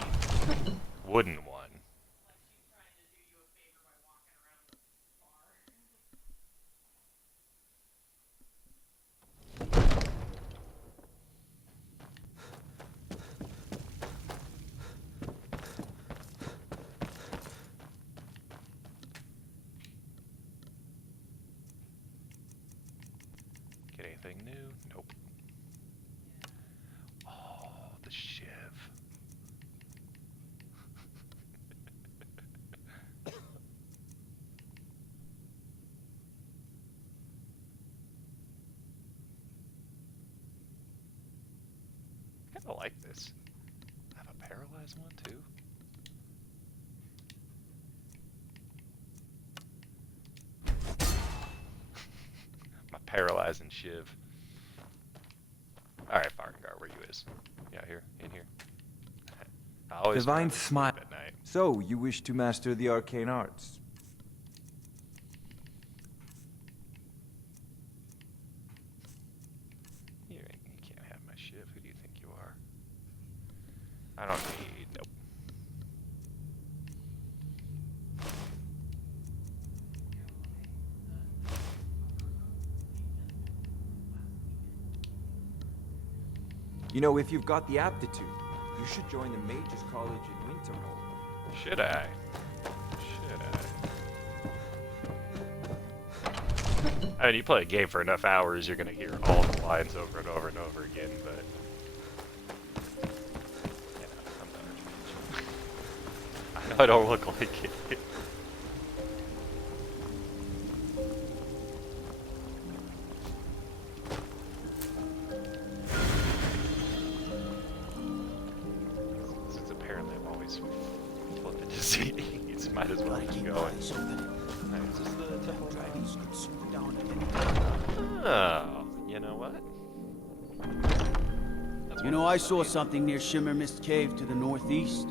wooden one. Get anything new? Nope. I like this. I have a paralyzed one too. My paralyzing shiv. Alright, Farengar, where you is? Yeah, here, in here. I always Divine smile. At night. So, you wish to master the arcane arts? You can't have my shiv. Who do you think you are? I don't need... Nope. You know, if you've got the aptitude, you should join the Mages College in Winterhold. Should I? I mean, you play a game for enough hours, you're gonna hear all the lines over and over and over again, but... Yeah, I'm not a I know I don't look like it. Since apparently I'm always flipping to CDs, might as well keep going. Is this the temple? Oh, you know what? You know, I saw something near Shimmer Mist Cave to the northeast.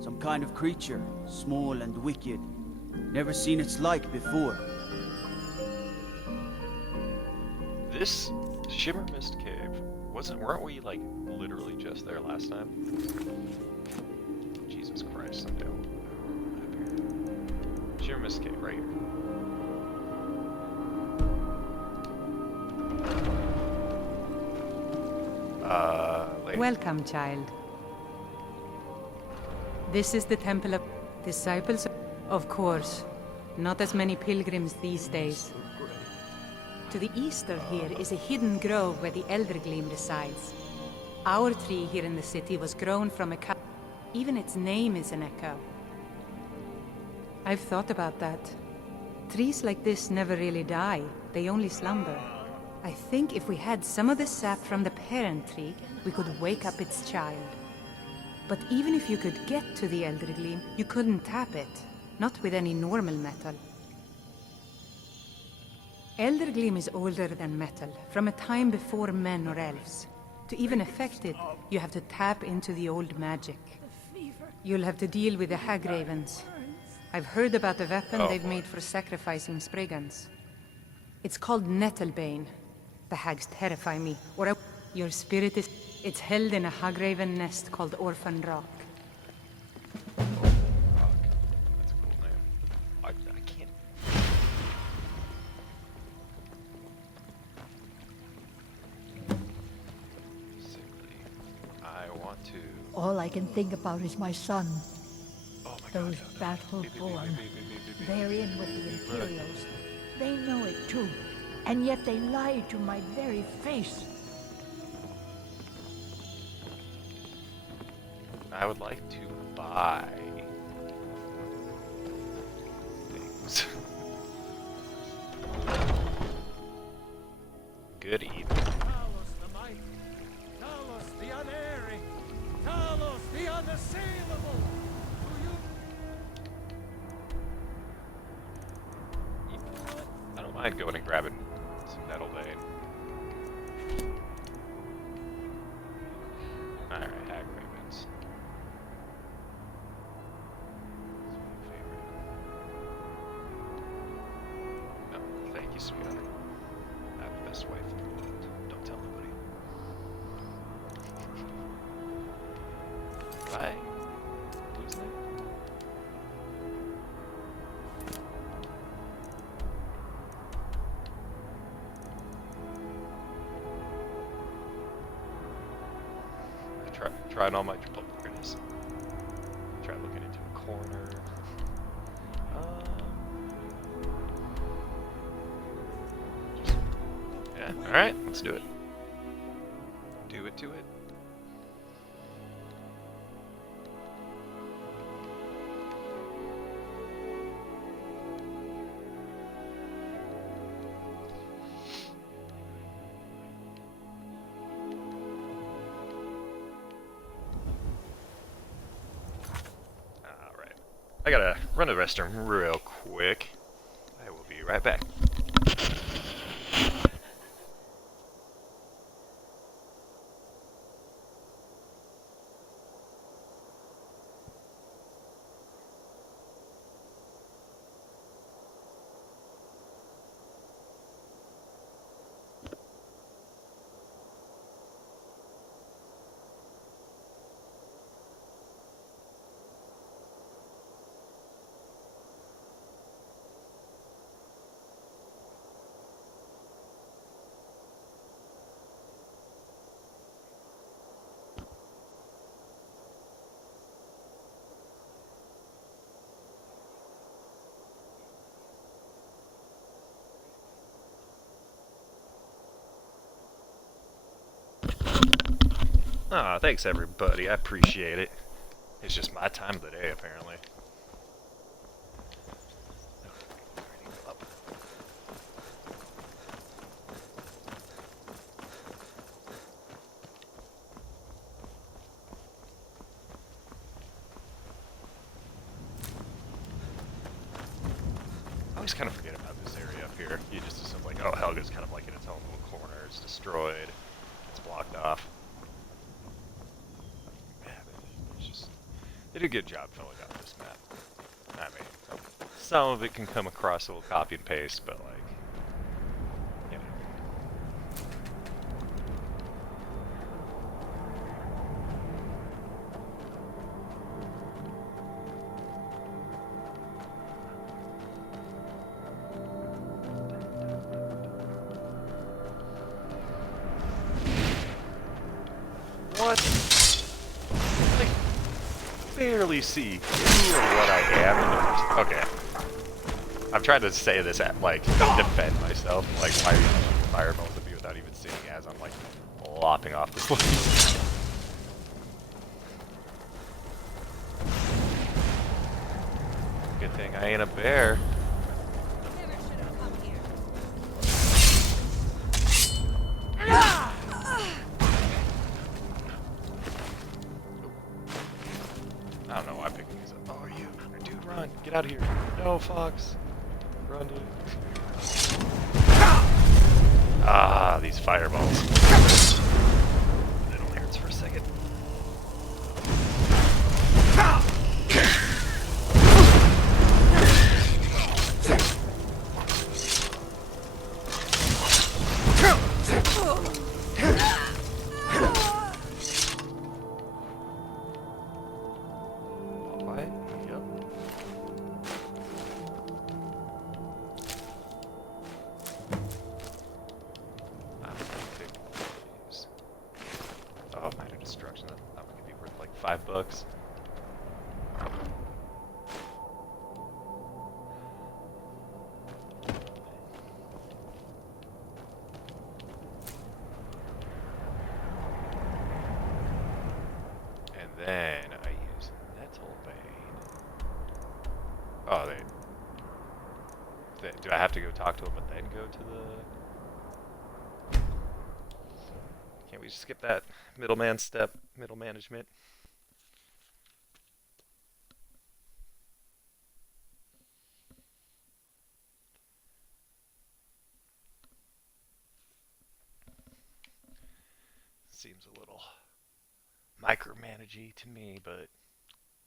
Some kind of creature, small and wicked. Never seen its like before. This Shimmer Mist Cave, weren't we like literally just there last time? Jesus Christ, I'm down. Up here. Shimmer Mist Cave, right here. Lady. Welcome, child. This is the Temple of Disciples? Of course. Not as many pilgrims these days. To the east of here is a hidden grove where the Elder Gleam resides. Our tree here in the city was grown from a cow. Even its name is an echo. I've thought about that. Trees like this never really die. They only slumber. I think if we had some of the sap from the parent tree, we could wake up its child. But even if you could get to the Elder Gleam, you couldn't tap it. Not with any normal metal. Elder Gleam is older than metal, from a time before men or elves. To even affect it, you have to tap into the old magic. You'll have to deal with the hag ravens. I've heard about the weapon they've made for sacrificing Spriggans. It's called Nettlebane. The hags terrify me. Your spirit is... It's held in a hagraven nest called Orphan Rock. That's a cool name. I can't... Simply, I want to... All I can think about is my son. Oh my Those God, no. battle-born. They're in with the Imperials. They know it too. And yet they lie to my very face. I would like to buy things. Good evening. Talos the mighty, Talos the unerring, Talos the unassailable. I don't mind going and grabbing some Nettlebane. Alright, hag ravens. No, thank you, sweetheart. I have the best wife in the world. Don't tell nobody. Bye. Who's that? Tried all my... Oh, there it is. Try looking into a corner. Yeah, alright, let's do it. Do it to it. I gotta run to the restroom real quick. I will be right back. Aw, thanks everybody, I appreciate it. It's just my time of the day, apparently. I always kind of forget about this area up here. You just assume like, oh, Helga's kind of like in its own little corner, it's destroyed, it's blocked off. They did a good job filling out this map. I mean, some of it can come across a little copy and paste, but like, you know. What? Barely see what I am in the first... Okay. I'm trying to say this at, like, to defend myself. Like, why are you shooting fireballs at me without even seeing as I'm, like, lopping off this place? Good thing I ain't a bear. Run, get out of here. No, Fox. Run, dude. Ah, these fireballs. It only hurts for a second. $5. And then I use Nettle Bane. Oh, do I have to go talk to him and then go to the... Can't we just skip that middleman step, middle management? Seems a little micromanagey to me, but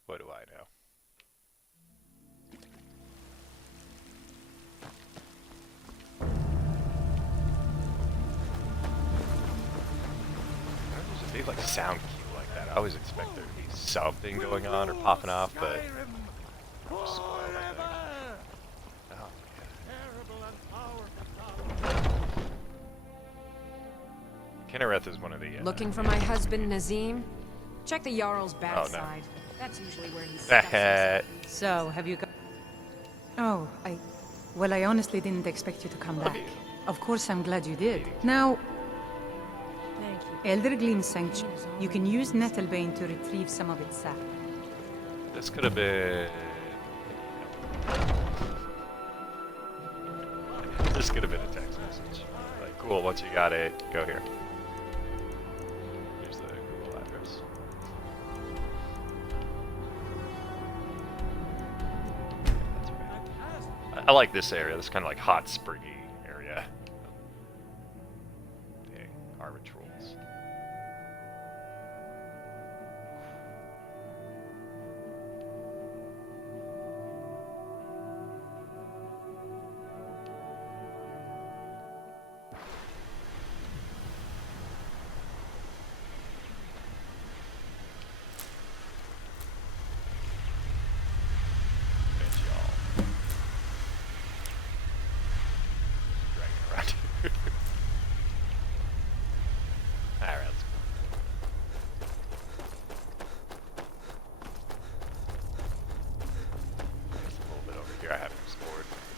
what do I know? There's a big like sound cue like that. I always expect there to be something going on or popping off, but I'm just spoiled, I think. Oh, Kinnereth is one of the... Looking for my husband, Nazim? Check the Jarl's backside. Oh, no. That's usually where he stuffs himself. So, have you got... Oh, Well, I honestly didn't expect you to come back. Of course, I'm glad you did. Now... Thank you. Elder Gleam Sanctuary. You can use Nettlebane to retrieve some of its sap. This could have been... This could have been a text message. Like, cool, once you got it, go here. Here's the Google address. I like this area. This kind of like hot, springy area. Dang, arbitrals.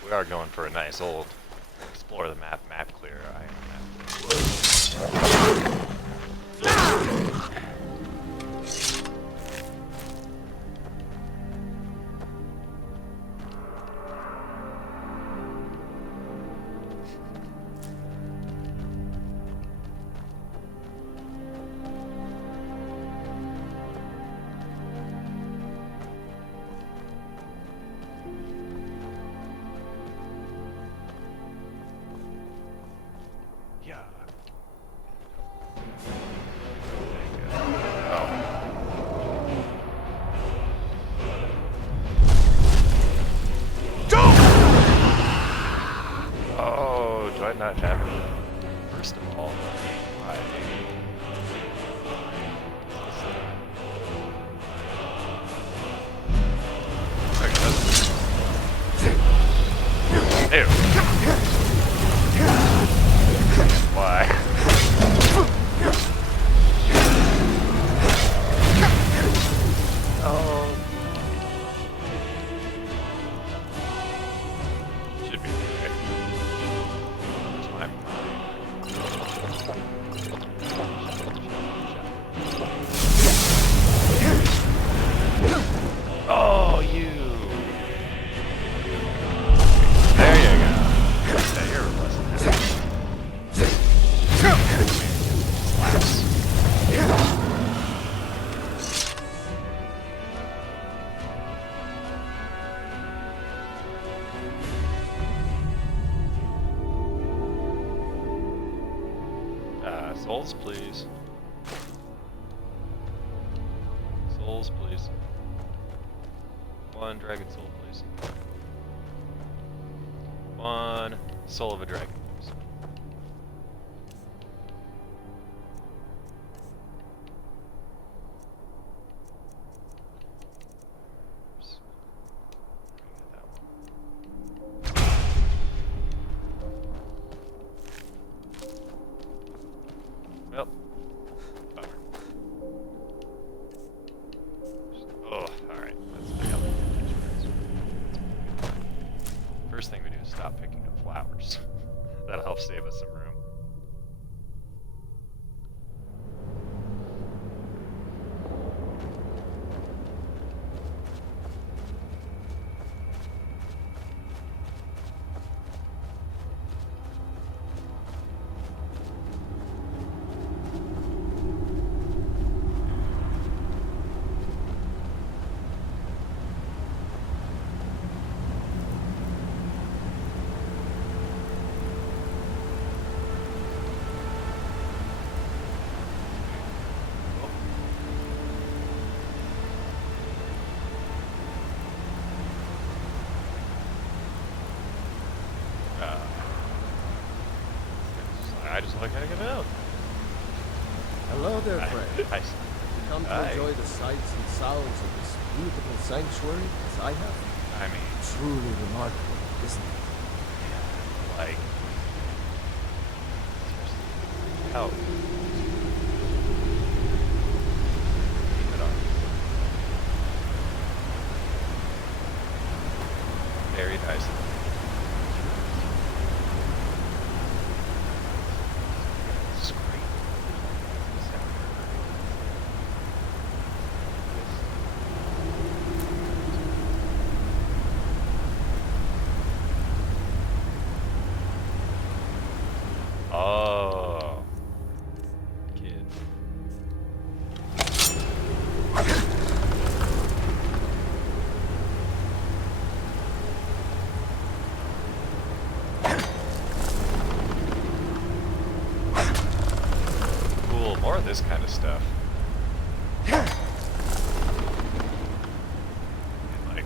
We are going for a nice old explore the map clear. I am map clear. Souls, please. Souls, please. One dragon soul, please. One soul of a dragon, please. Well, bummer. Oh, alright. Let's pick up first thing we do is stop picking up flowers. That'll help save us some room. I just like hanging out. Hello there, friend. Hi. Come to enjoy the sights and sounds of this beautiful sanctuary as I have? I mean, truly remarkable, isn't it? Yeah, like, how? Keep it on. Very nice. Oh, kid. Cool, more of this kind of stuff. And like,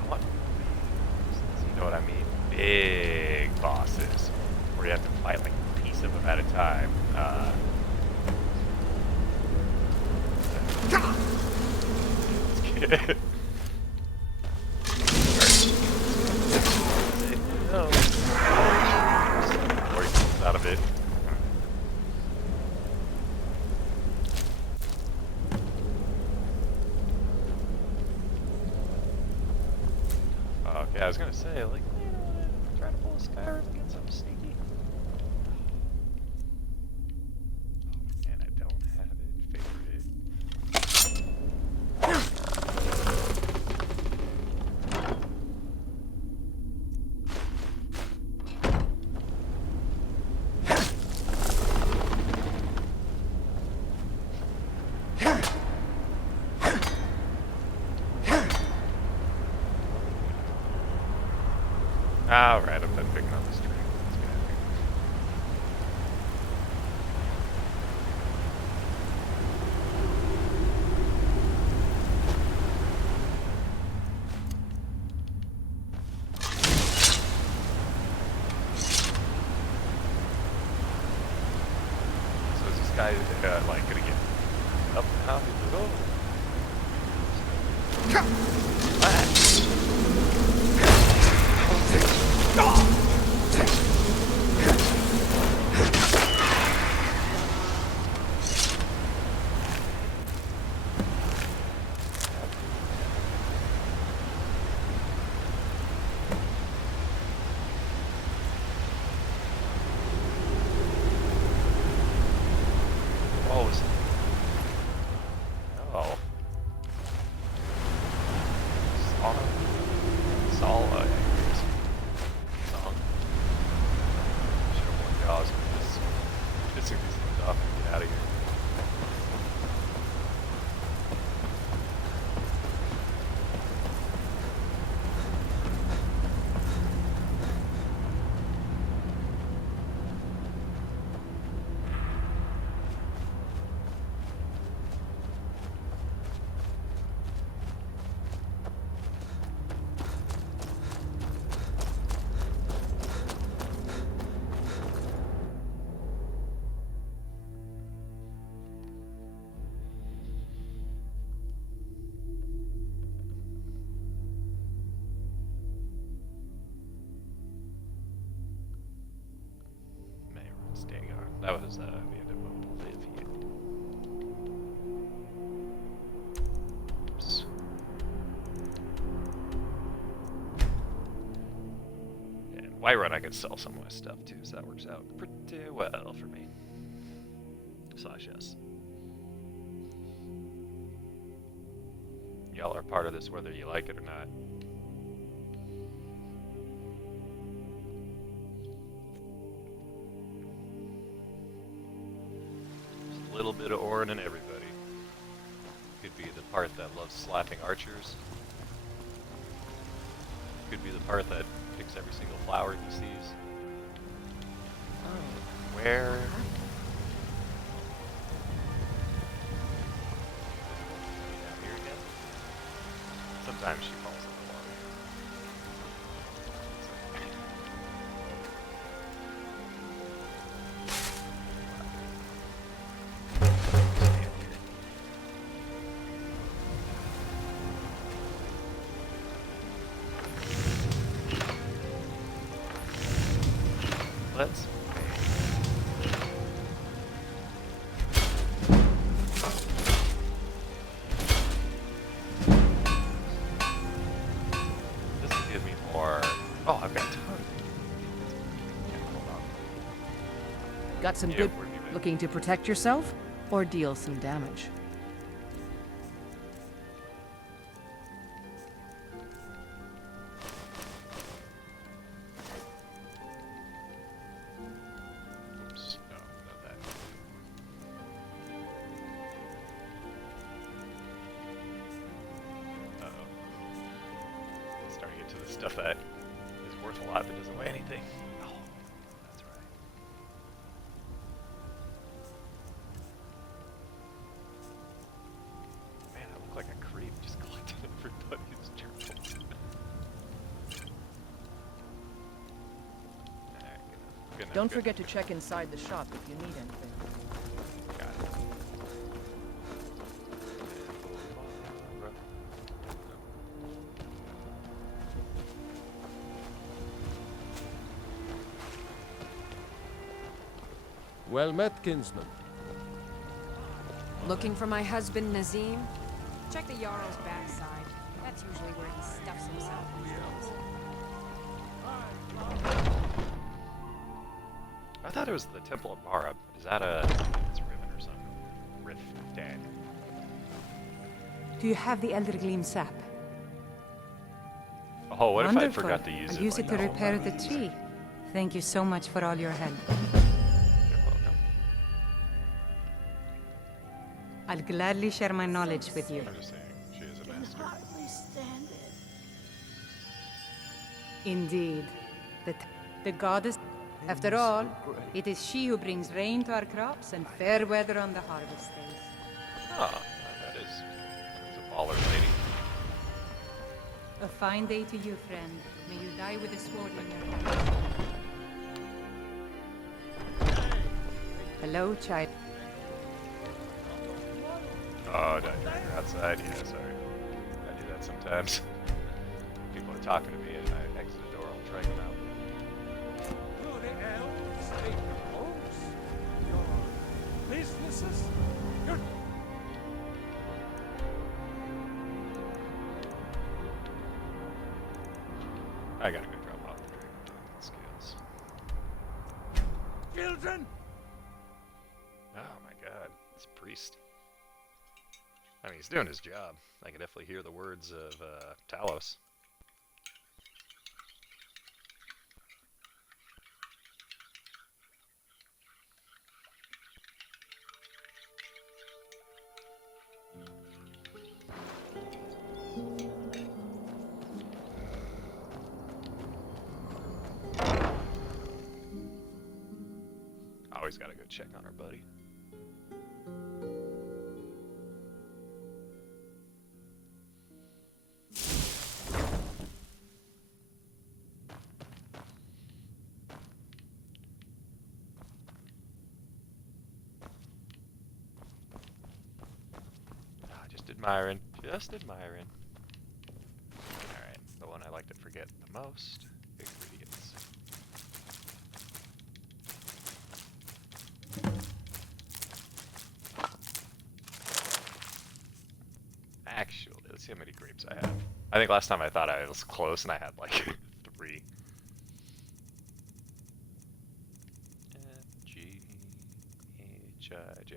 I want, you know what I mean? Big bosses, where you have to fight like a piece of them at a time. No. Or he comes out of it. Okay, I was gonna say, like, try to pull a Skyrim and get something sneaky. And I don't have it favorited. Alright, I'm done picking on this tree. Let's get out of here. So is this guy like gonna get up now? Oh. Oh, is it? Oh. Saul, yeah, Song. Should have worn jaws with this. Pissing these things off and get out of here. that was the end of Oblivion. Oops. And Whiterun I could sell some of my stuff too, so that works out pretty well for me. Slash yes. Y'all are part of this whether you like it or not. There's a little bit of Orin in everybody. Could be the part that loves slapping archers. Could be the part that picks every single flower he sees. Oh. Where? Sometimes she falls in the water. Let's Got some good looking to protect yourself or deal some damage. Oops, no, not that. Uh-oh. Starting to get to the stuff that is worth a lot but doesn't weigh anything. Don't forget to check inside the shop if you need anything. Got it. Well met, kinsman. Looking for my husband, Nazim? Check the Jarl's backside. That's usually where he stuffs himself these days. I thought it was the Temple of Mara. Is that a... it's Riven or something? Riften. Do you have the Elder Gleam sap? Oh, what if I Wonderful. forgot to use it? I'll use it to like, repair the tree. Thank you so much for all your help. You're welcome. I'll gladly share my knowledge with you. I'm just saying, she is a master. Hardly stand it. Indeed. The goddess... After all, it is she who brings rain to our crops and fair weather on the harvest days. Oh, that is a baller lady. A fine day to you, friend. May you die with a sword in your hand. Hello, child. Oh, did I drag her outside? Yeah, sorry. I do that sometimes. People are talking to me and I exit the door, I'll drag them out. Businesses? You're... I gotta go drop off the dragon skills. Children! Oh my god, this priest. I mean, he's doing his job. I can definitely hear the words of Talos. Always gotta go check on our buddy. Just admiring. Just admiring. Alright, the one I like to forget the most. Ingredients. Actually, let's see how many grapes I have. I think last time I thought I was close and I had like 3. F, G, H, I, J.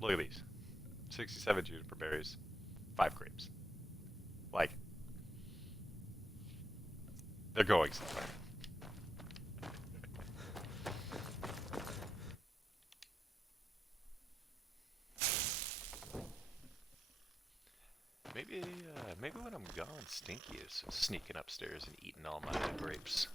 Look at these. 67 juniper berries, 5 grapes. Like, they're going somewhere. Maybe when I'm gone, Stinky is sneaking upstairs and eating all my grapes.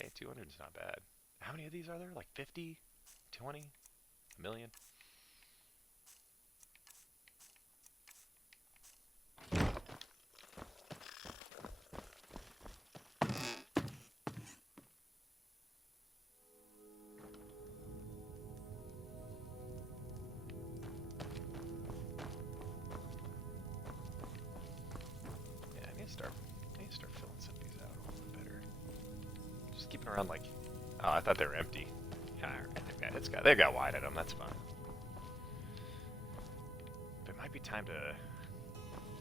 Hey, 200 is not bad. How many of these are there? Like 50? 20? A million? I need to start filling some of these out a little bit better. Just keep it around like... Oh, I thought they were empty. Yeah, they got wine in them, that's fine. But it might be time to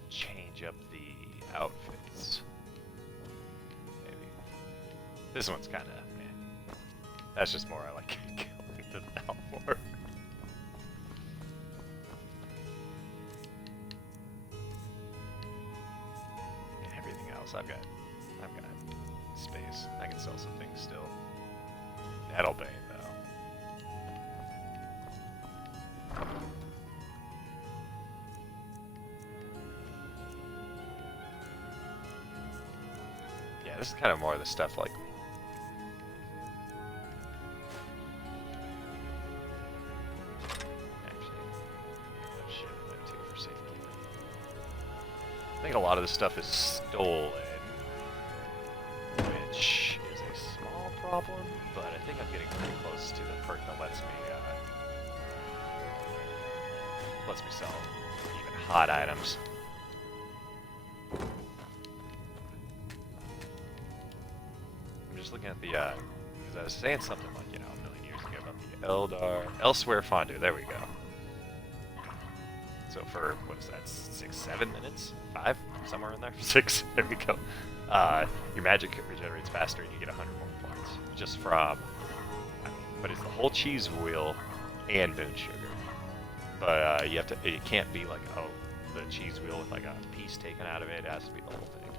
change up the outfits. Maybe. This one's kind of, man. That's just more I like killing than Almor. Everything else, I've got space. I can sell some things still. That'll bane though. Yeah, this is kind of more of the stuff like. Actually, oh shit, that too for safekeeping. I think a lot of this stuff is stolen, which is a small problem, but I think I'm getting pretty close to the perk that lets me sell even hot items. I'm just looking at the, because I was saying something like, you know, a million years ago about the Elsewhere Fondue. There we go. So for, what is that, 6, 7 minutes? 5? Somewhere in there? 6? There we go. Your magic regenerates faster and you get 100 more points. Just from, I mean, but it's the whole cheese wheel and moon sugar. But you have to, it can't be like, oh, the cheese wheel with like a piece taken out of it. It has to be the whole thing.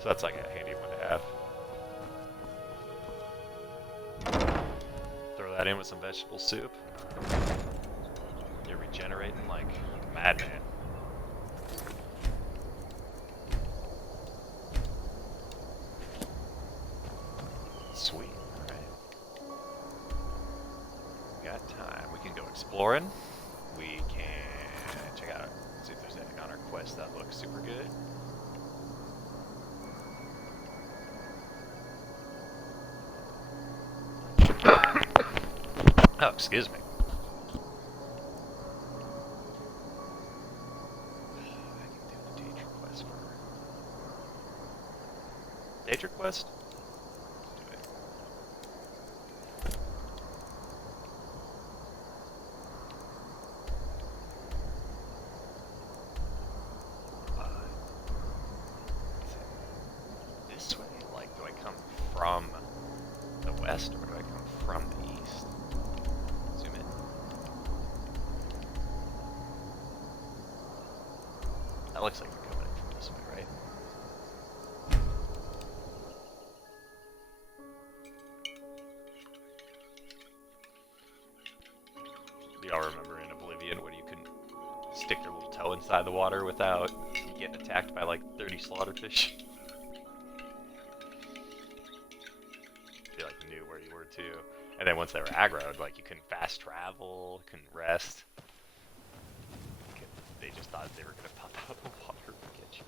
So that's like a handy one to have. Throw that in with some vegetable soup. You're regenerating like a madman. Sweet, alright. We got time. We can go exploring. We can check out, see if there's anything on our quest that looks super good. Oh, excuse me. I can do the Daedra quest for her. Daedra quest? From the west, or do I come from the east? Zoom in. That looks like we're coming in from this way, right? Do y'all remember in Oblivion when you couldn't stick your little toe inside the water without getting attacked by like 30 slaughterfish? Too. And then once they were aggroed, like you couldn't fast travel, couldn't rest. They just thought they were gonna pop out of the water and get you.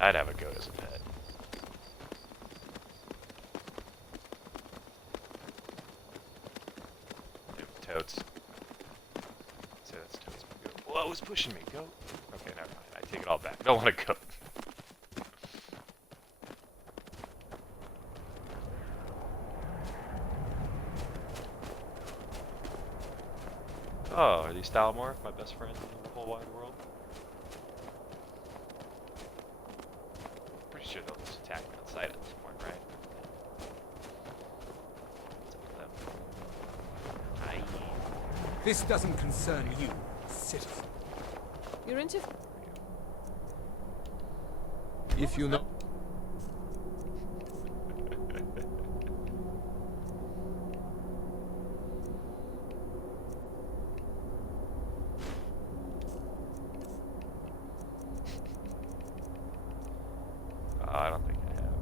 I'd have a goat as a pet. Totes. Say that's Totes. Whoa, it was pushing me. Goat. Okay, never mind. I take it all back. I don't want to go. Oh, are these Thalmor, my best friends in the whole wide world? Pretty sure they'll just attack me on sight at this point, right? It's up to them. Aye. This doesn't concern you, citizen. You're into... If you know... I don't think I have.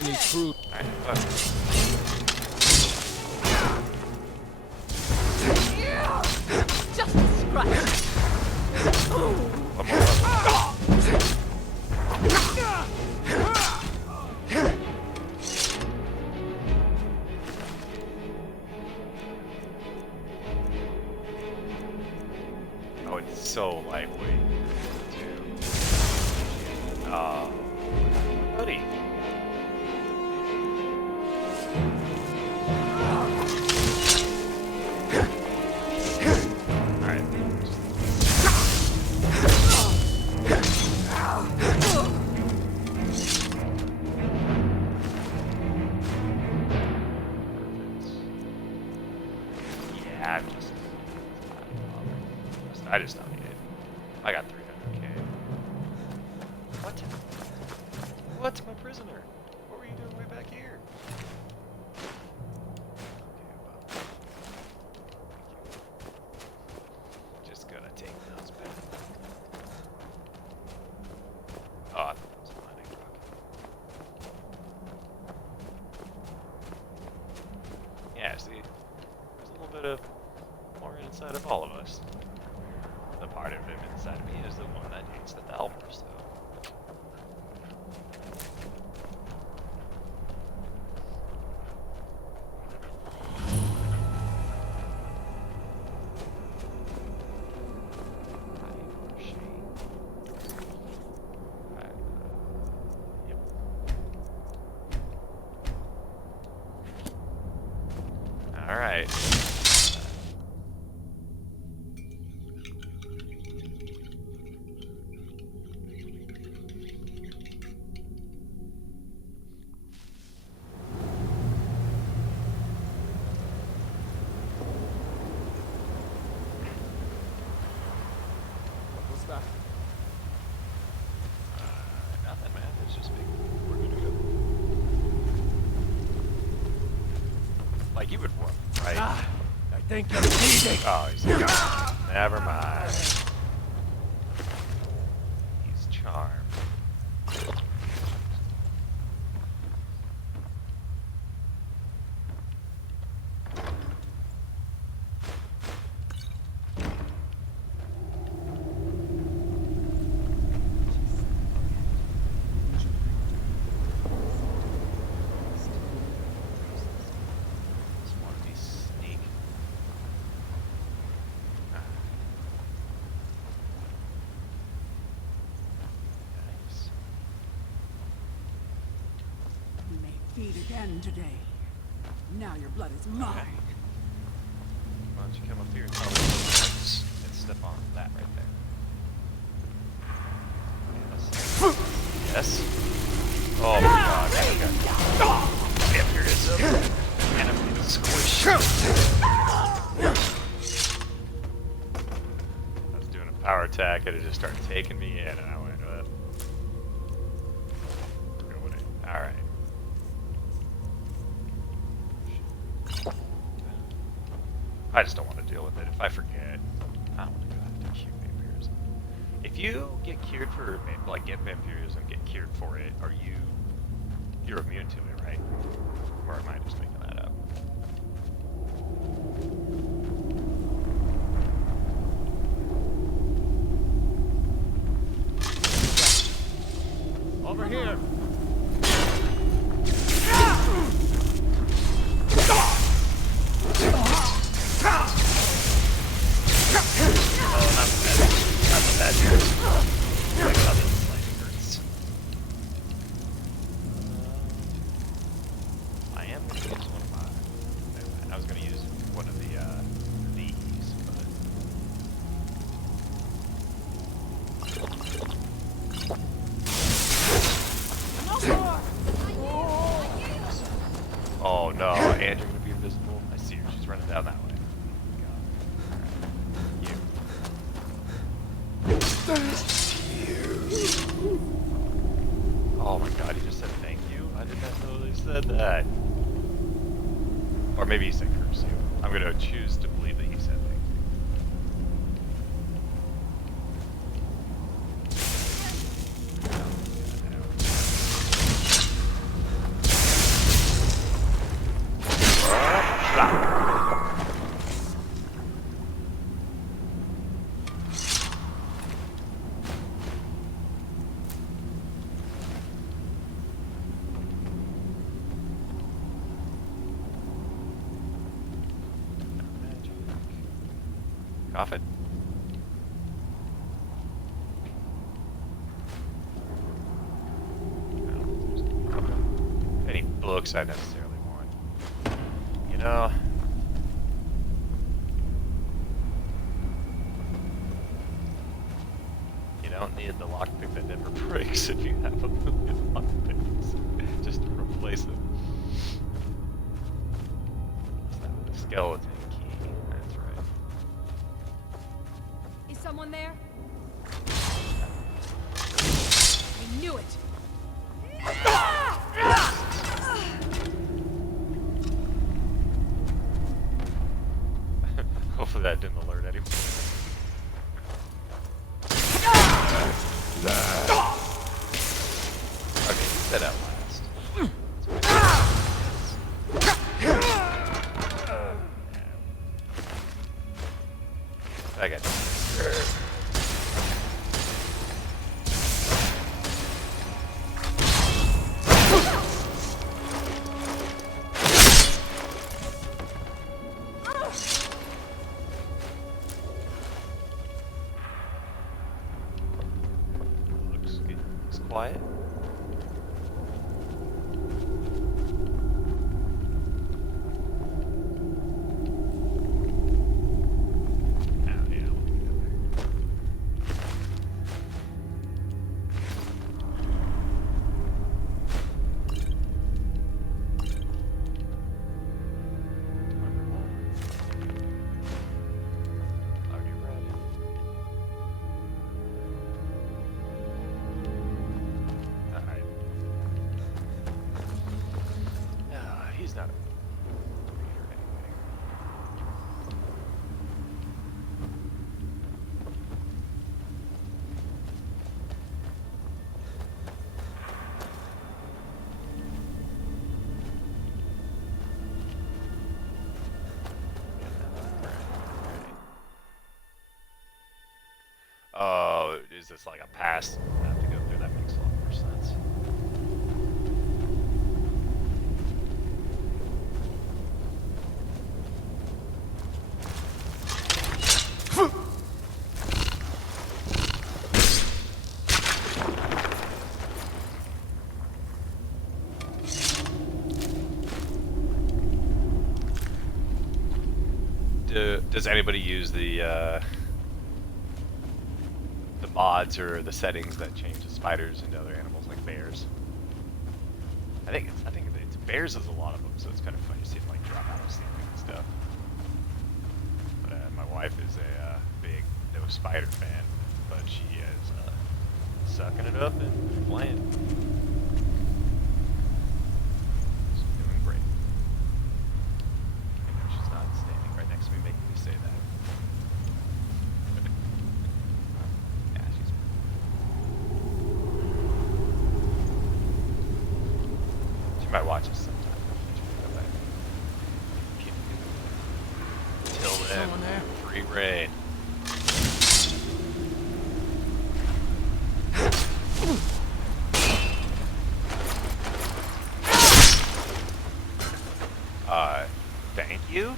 Any true... Just scratch. One more level. Oh, it's so lightweight, too. Oh, buddy. Alright. Yeah, I'm just... I just don't need it. I got 300k. What? What's my prisoner? What were you doing way back here? Okay, well. Just gonna take those back. Oh, I thought that was a mining rock. Yeah, see? There's a little bit of more inside of all of us. The part of him inside of me is the one that hates the Thalmor, so... Alright. What's that? Nothing, man. It's just big. We're good to go. Like, you would run, right? Ah, I think you're bleeding. Oh, he's gone. Never mind. He's charmed. Just want to be sneaky. Nice. We may feed again today. Now your blood is mine. Why don't you come up here and tell me and step on that right there. Yes. Yes. Oh my god. Okay. Yep, here it is. And I'm getting squished. I was doing a power attack and it just started taking me in and I went, we're going in. Alright. I just don't want to deal with it. If I forget, I don't want to go after cure vampirism. If you get cured for, like, get vampirism, get cured for it, you're immune to it, right? Or am I just making that up? gonna use one of my. Never mind. I was gonna use one of these, but. Oh no, and you're gonna be invisible. I see her. She's running down that way. Oh my god, he just said thank you? I did not know they said that. Or maybe he said curse you. I'm gonna choose to believe that he said thank Coffin? Any books I necessarily want. You know. You don't need the lockpick that never breaks if you have a million lockpicks just to replace it. Skeleton key, that's right. Is someone there? I knew it! Hopefully that didn't alert anyone. Okay, you said at last. I got you. Looks good. It's quiet. He's not a reader anyway. Oh, is this like a pass I have to go through? That makes a lot more sense. Does anybody use the mods or the settings that change the spiders into other animals like bears? I think it's bears is a lot of them, so it's kind of funny to see them like drop out of standing and stuff. But my wife is a big no spider fan, but she is sucking it up and playing. She's doing great. I know she's not standing right next to me making me say that. Yeah, she's... She might watch us sometime. Till then, free reign. Thank you?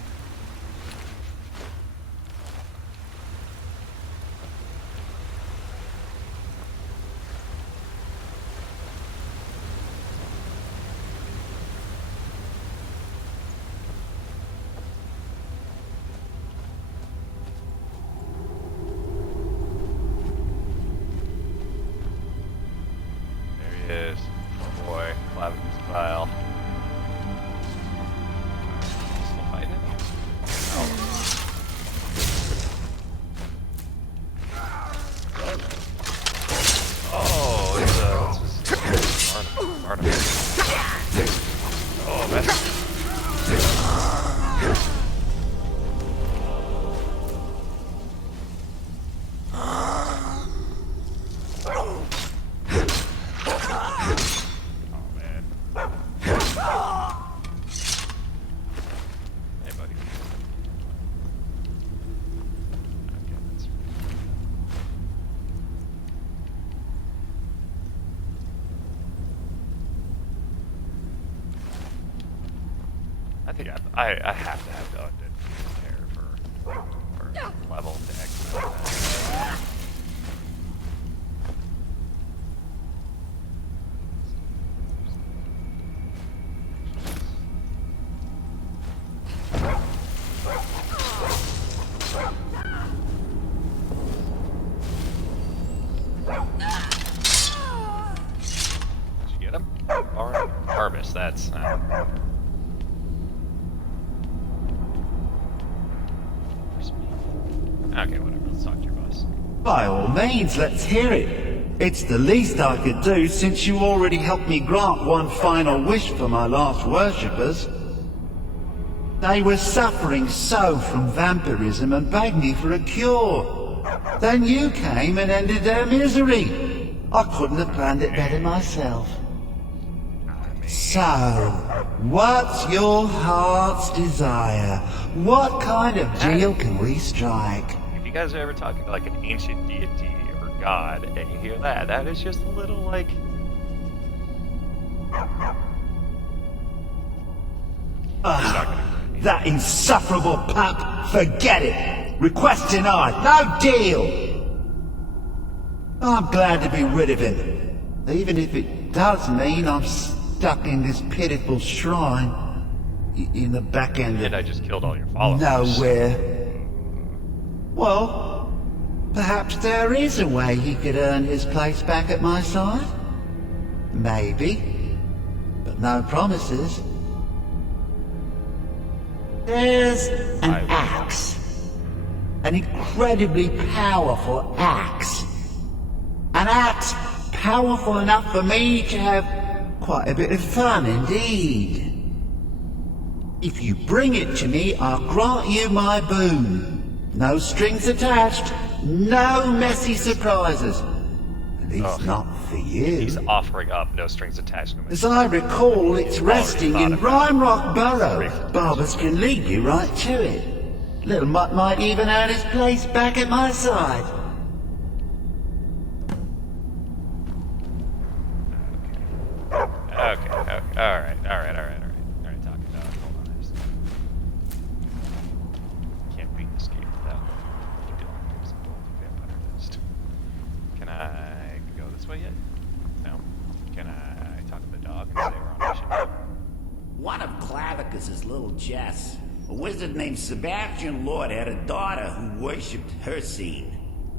Clavicus file. Still fighting? Oh, it's Barnabas. Oh, man. I think I have to have the undead prepare for level to exit that. Did you get him? Harvest, that's... Okay, whatever. Let's talk to your boss. By all means, let's hear it. It's the least I could do since you already helped me grant one final wish for my last worshippers. They were suffering so from vampirism and begged me for a cure. Then you came and ended their misery. I couldn't have planned it better myself. So, what's your heart's desire? What kind of deal can we strike? If you guys are ever talking to like an ancient deity or god and you hear that, that is just a little like... That insufferable pup! Forget it! Request denied! No deal! I'm glad to be rid of him. Even if it does mean I'm stuck in this pitiful shrine in the back end And I just killed all your followers. nowhere. Well, perhaps there is a way he could earn his place back at my side. Maybe. But no promises. There's an axe. An incredibly powerful axe. An axe powerful enough for me to have quite a bit of fun indeed. If you bring it to me, I'll grant you my boon. No strings attached, no messy surprises. At least not for you. He's offering up no strings attached. As I recall, it's resting in Rime Rock Burrow. Barbers can lead you right to it. Little Mutt might even earn his place back at my side. Okay, alright, talking about it. Hold on, I just can't beat this game without doing some vampire dust. Can I go this way yet? No. Can I talk to the dog and say we're on mission? One of Clavicus's little Jess, a wizard named Sebastian Lord, had a daughter who worshipped her scene.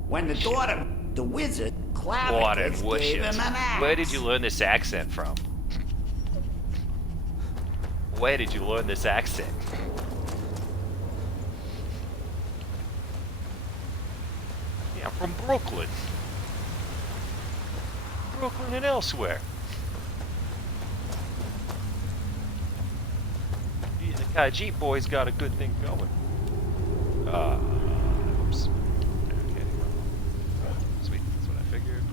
When the daughter, the wizard, Clavicus gave him an axe. Where did you learn this accent from? Where did you learn this accent? Yeah, I'm from Brooklyn. Brooklyn and elsewhere. Yeah, the Khajiit boys got a good thing going. Oops. Okay. Sweet, that's what I figured.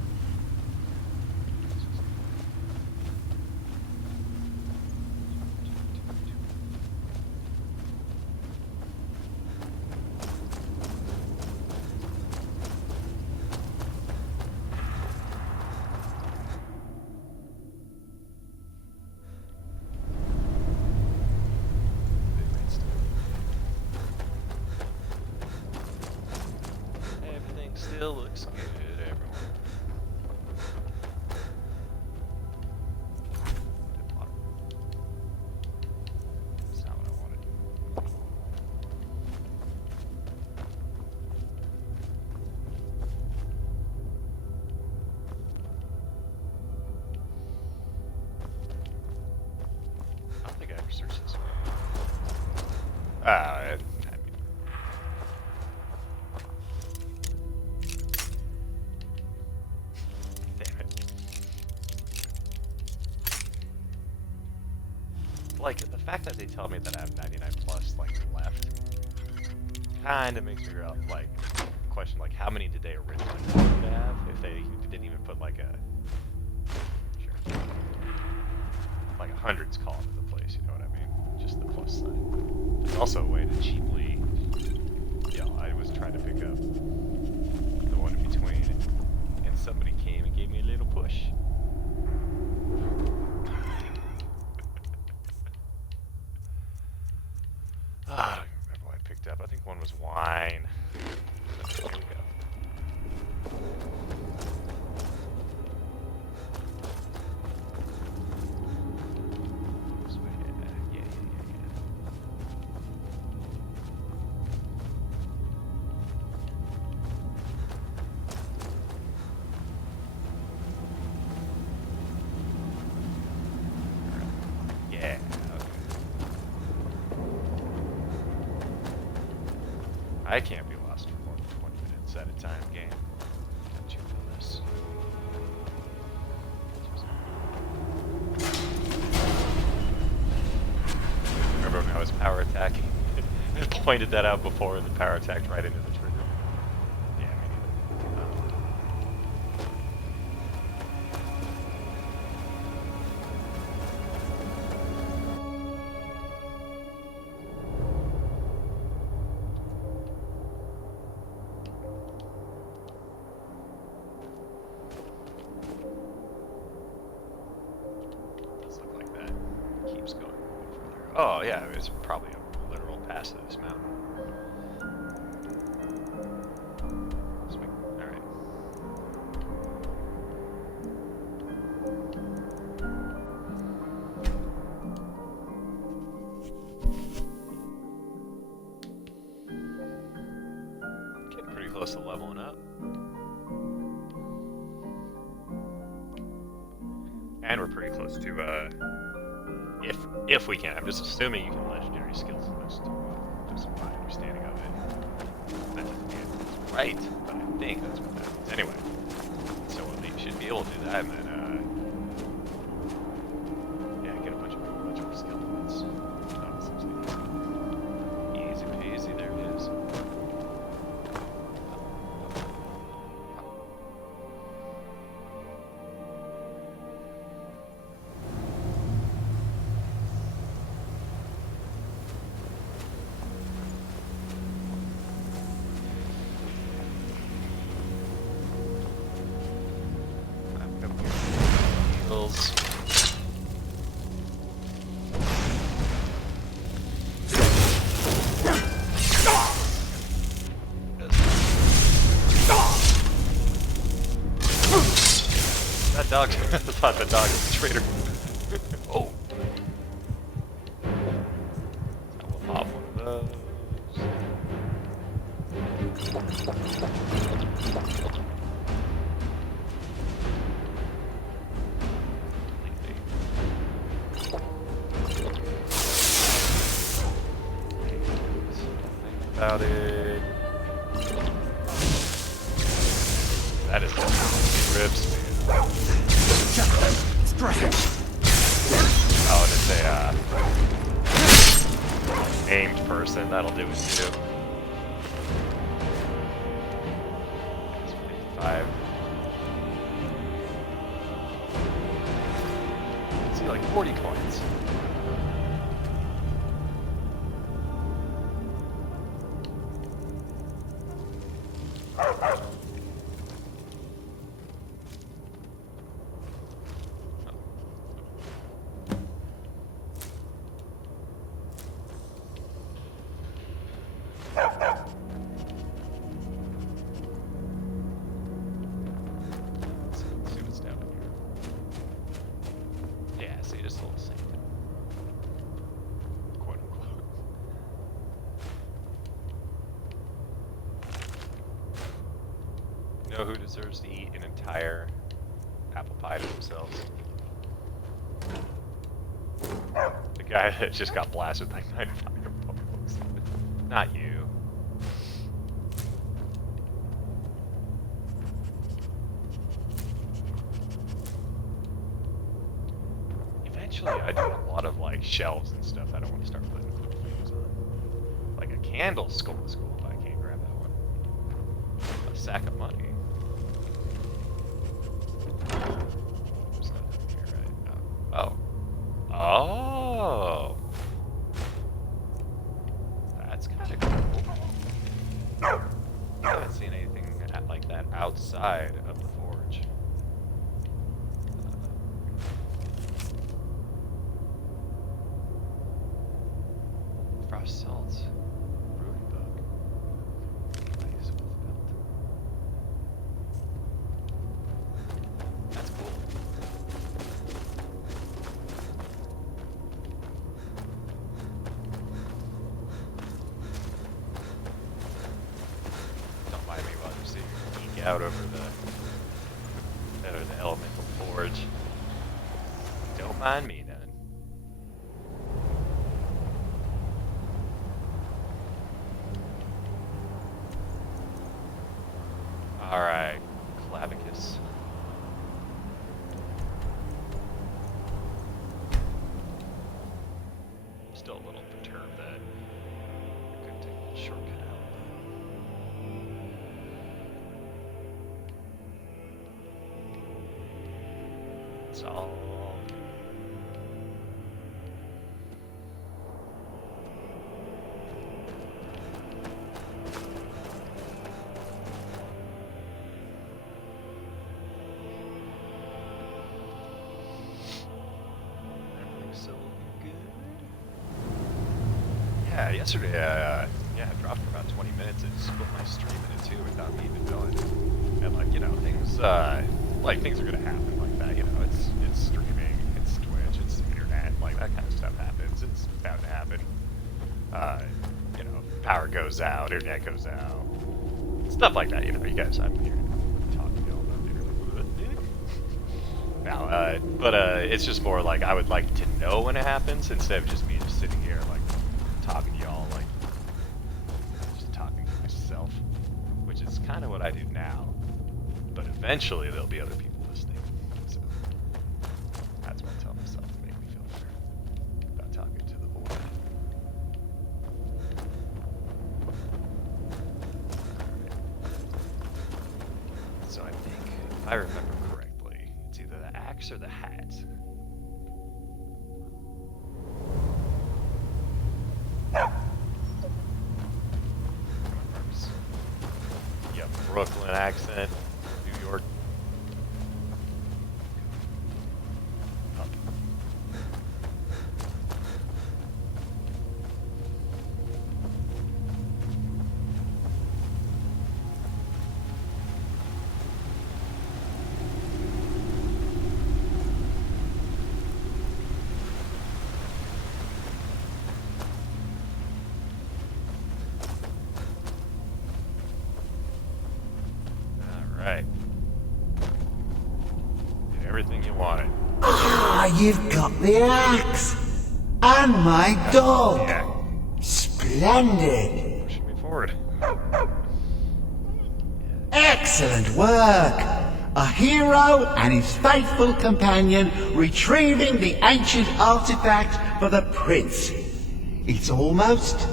I mean, damn it. Like, the fact that they tell me that I have 99 plus, like, left, kind of makes me real, like, question, like, how many did they originally have if they didn't even put, like, a, sure, like, a hundreds column in the place, you know what I mean? Just the plus sign. There's also a way to cheaply, I was trying to pick up the one in between, and somebody came and gave me a little push. I don't even remember what I picked up. I think one was wine. There we go. This way, yeah. Yeah, okay. I can't be lost for more than 20 minutes at a time, game. Don't you feel this? Remember when I was power attacking? I pointed that out before and the power attacked right into the trigger. Yeah, me neither. Does look like that keeps going further. Oh yeah, it's probably a literal pass of this mountain. Sweet. All right. Getting pretty close to leveling up. And we're pretty close to, if we can. I'm just assuming you can legendary skills list. Just my understanding of it. That doesn't mean it's right, but I think that's what that means. Anyway, so we should be able to do that, and then, yeah, get a bunch of skill points. Easy peasy, there it is. That dog, I thought the dog was a traitor. Oh! I will pop one of those. Think about it. That is ribs. Oh, and it's a aimed person. That'll do it too. It's 55. Let's see, like 40 coins. Know who deserves to eat an entire apple pie to themselves? The guy that just got blasted with like 9 fireballs. Not you. Eventually, I do a lot of like shelves and stuff. I don't want to start putting cool things on. Like a candle skull is cool, but I can't grab that one. A sack of money. There's nothing here, right? Oh. Oh. That's kind of cool. I haven't seen anything like that outside of the forge. Frost salt, brewing book. Nice with belt. That's cool. Don't mind me while you see you geek out over the elemental forge. Don't mind me none. Alright, Clavicus. Still a little perturbed that I couldn't take a little shortcut out. It's all. Everything's so good. Yeah, yesterday, I dropped for about 20 minutes and split my stream into two without me even knowing. And like, you know, things are gonna happen like that, you know, it's streaming, it's Twitch, it's internet, like that kind of stuff happens, it's bound to happen. You know, power goes out, internet goes out, stuff like that, you know, you guys, I'm here talking to you all about internet. Now, but it's just more like, I would like to know when it happens, instead of just me just sitting here, like, talking to y'all, like, just talking to myself, which is kind of what I do now. But eventually there'll be other people listening, so that's what I tell myself to make me feel better about talking to the void. So I think, if I remember correctly, it's either the axe or the hat. You have Brooklyn accent. New York. Up. All right. Everything you wanted. Ah, you've got the axe! And my dog! Yeah. Splendid! Pushing me forward. Excellent work! A hero and his faithful companion retrieving the ancient artifact for the prince. It's almost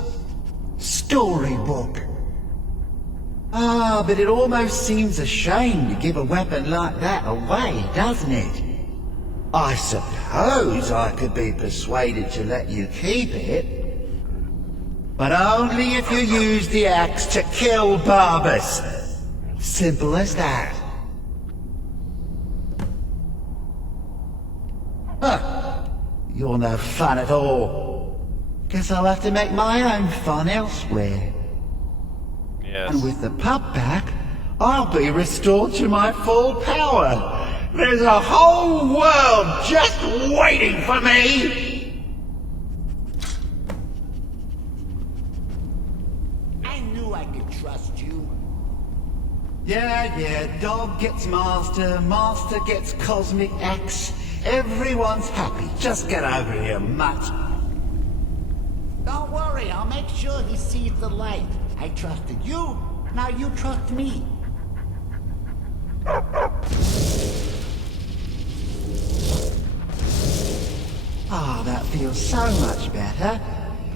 storybook. Ah, but it almost seems a shame to give a weapon like that away, doesn't it? I suppose I could be persuaded to let you keep it. But only if you use the axe to kill Barbas. Simple as that. Huh. You're no fun at all. Guess I'll have to make my own fun elsewhere. Yes. And with the pup back, I'll be restored to my full power. There's a whole world just waiting for me! I knew I could trust you. Yeah, dog gets master, master gets cosmic axe. Everyone's happy. Just get over here, mutt. Don't worry. worry, I'll make sure he sees the light. I trusted you, now you trust me. Ah, that feels so much better.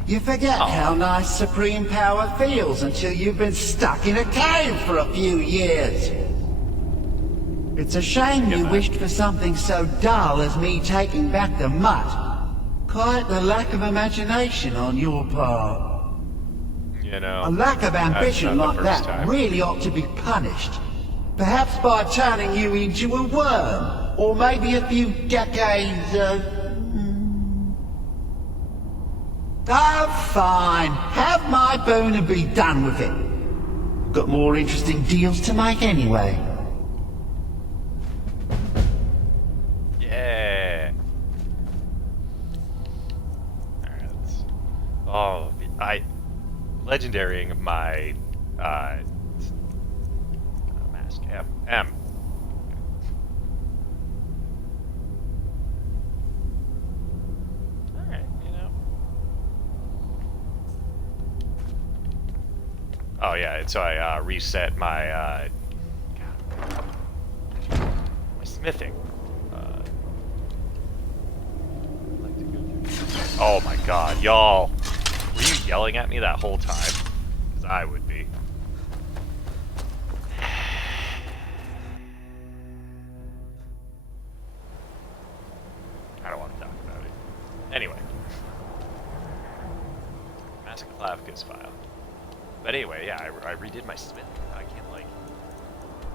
You forget how nice supreme power feels until you've been stuck in a cave for a few years. It's a shame you wished for something so dull as me taking back the mutt. Quite the lack of imagination on your part. You know, A lack of ambition like that time. really ought to be punished. Perhaps by turning you into a worm, or maybe a few decades Oh, fine. Have my boon and be done with it. Got more interesting deals to make anyway. Yeah. Alright, legendarying my mask M. Alright, you know. Oh yeah, and so I reset my my smithing. Oh my god, y'all. Were you yelling at me that whole time? Because I would be. I don't want to talk about it. Anyway. Massive Clavicus file. But anyway, yeah, I redid my smithing. I can't, like,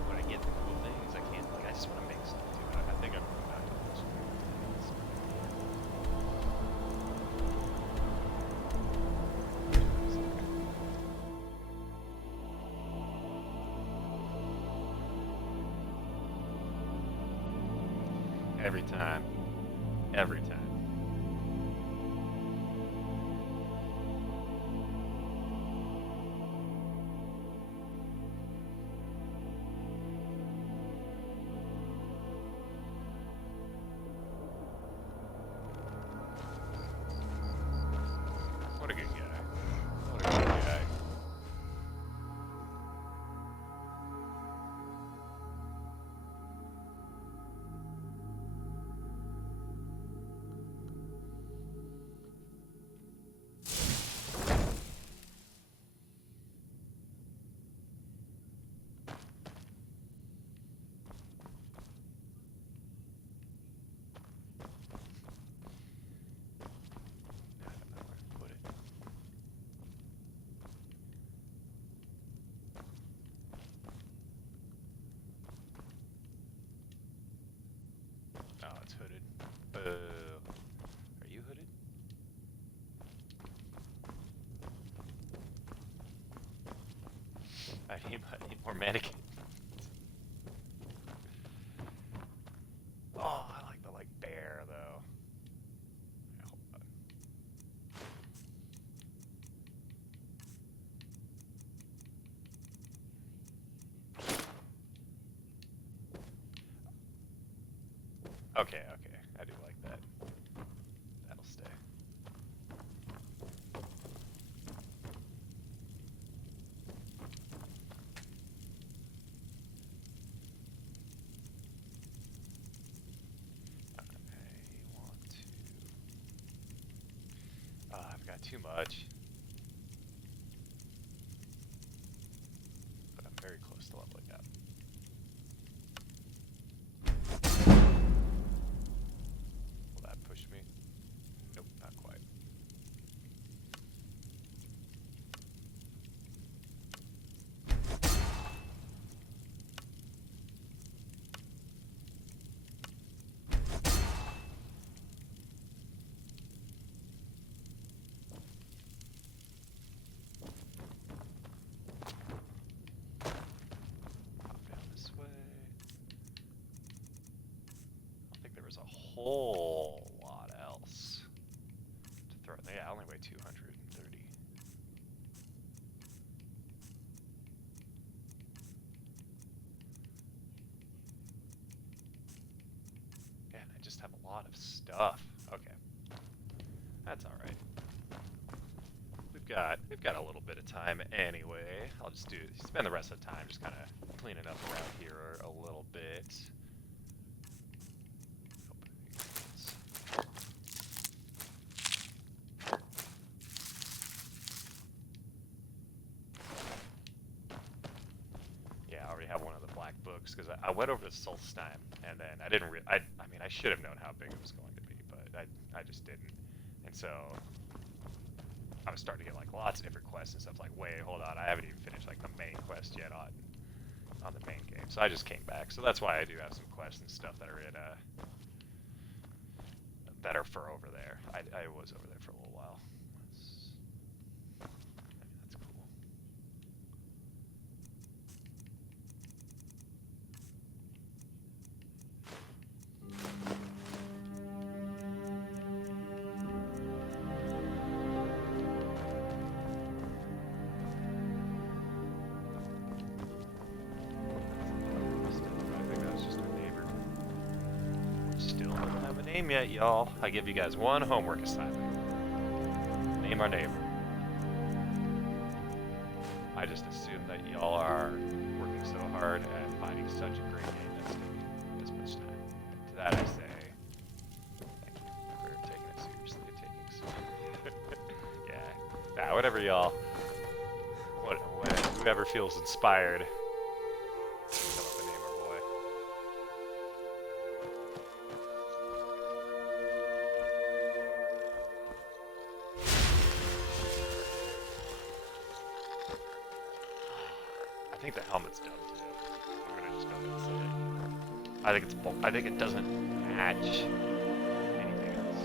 when I get the cool things, I can't, like, I just want to make stuff too. I think I'm going back to this. Every time. Every time. What a good guy. What a good guy. Oh, it's hooded. Are you hooded? I need more mannequins. Oh, I like the bear though. Yeah, hold on. Okay, I do like that. That'll stay. I want to... I've got too much. But I'm very close to leveling up. Will that push me? Nope, not quite. Pop down this way. I don't think there was a whole lot else to throw. Yeah, I only weigh 230. Man, I just have a lot of stuff. Okay. That's alright. We've we've got a little bit of time anyway. I'll just spend the rest of the time just kind of cleaning up around here a little bit. Yeah, I already have one of the black books because I went over to Solstheim and then I didn't. I mean, I should have known how big it was going to be, but I just didn't. And so I was starting to get like lots of different quests and stuff. Like, wait, hold on, I haven't even finished like the main quest yet on the main game. So I just came back. So that's why I do have some quests and stuff that are in that are for over there. I was over there for a little while. That's cool. Name yet, y'all. I give you guys one homework assignment. Name our neighbor. I just assume that y'all are working so hard at finding such a great game that's taking this much time. And to that I say, thank you for taking it seriously and taking so yeah. Nah, whatever y'all. Whoever feels inspired. Come up and name our boy. I think the helmet's done too. I'm gonna just go ahead and say it. I think it doesn't match anything else.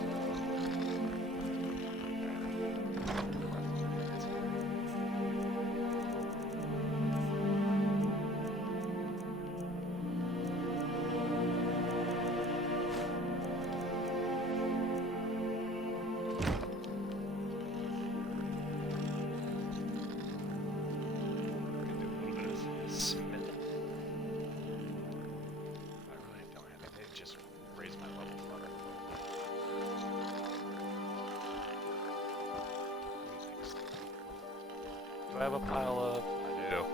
Do I have a pile of... I do.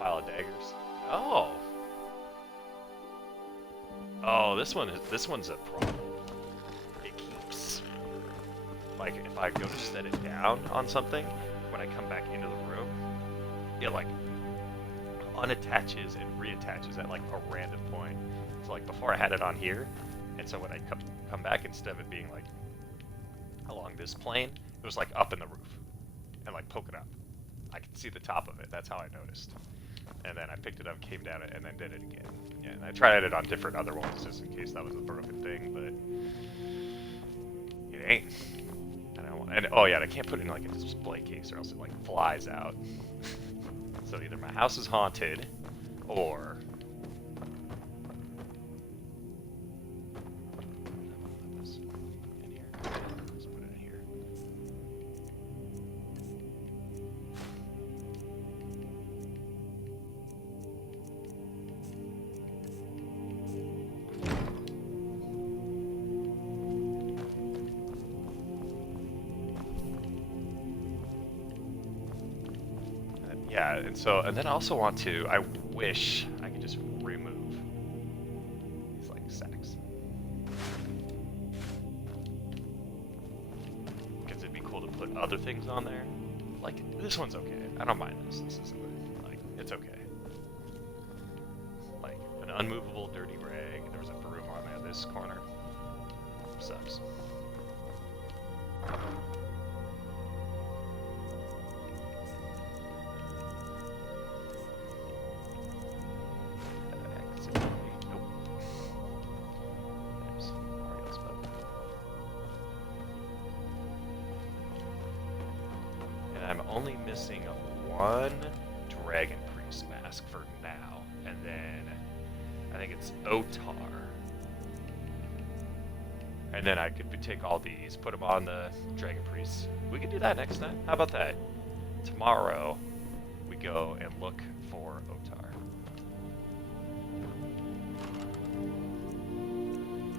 Pile of daggers. Oh! Oh, this one's a problem. It keeps... Like, if I go to set it down on something, when I come back into the room, it, like, unattaches and reattaches at, like, a random point. So, like, before I had it on here, and so when I come back, instead of it being, like, along this plane, it was, like, up in the roof. And, like, poking up. I could see the top of it. That's how I noticed. And then I picked it up, came down it, and then did it again. Yeah, and I tried it on different other ones just in case that was a broken thing, but it ain't. And oh yeah, I can't put it in like a display case or else it like flies out. So either my house is haunted, or yeah, and then I also want to, I wish I could just remove these, like, sacks. Because it'd be cool to put other things on there. Like, this one's okay. I don't mind this. This isn't, like, it's okay. Like, an unmovable dirty rag. There was a broom on this corner. Sucks. I'm only missing one Dragon Priest mask for now, and then I think it's Otar. And then I could take all these, put them on the Dragon Priest. We could do that next time. How about that? Tomorrow, we go and look for Otar.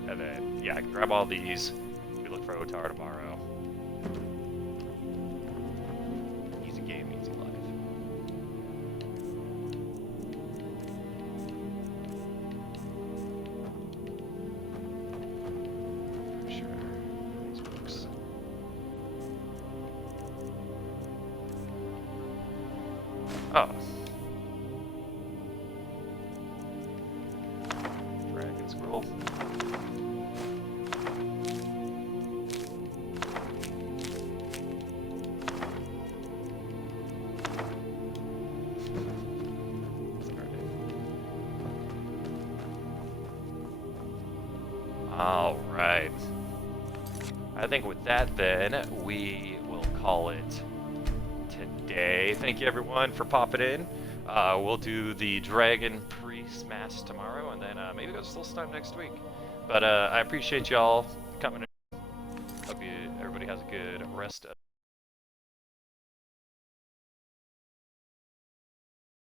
And then, yeah, I can grab all these. We look for Otar tomorrow. Oh. Dragon scroll. All right. I think with that, then, we will call it today. Thank you, everyone, for popping in. We'll do the Dragon Priest Mass tomorrow, and then maybe go to Solstice next week. But I appreciate y'all coming in. Hope everybody has a good rest of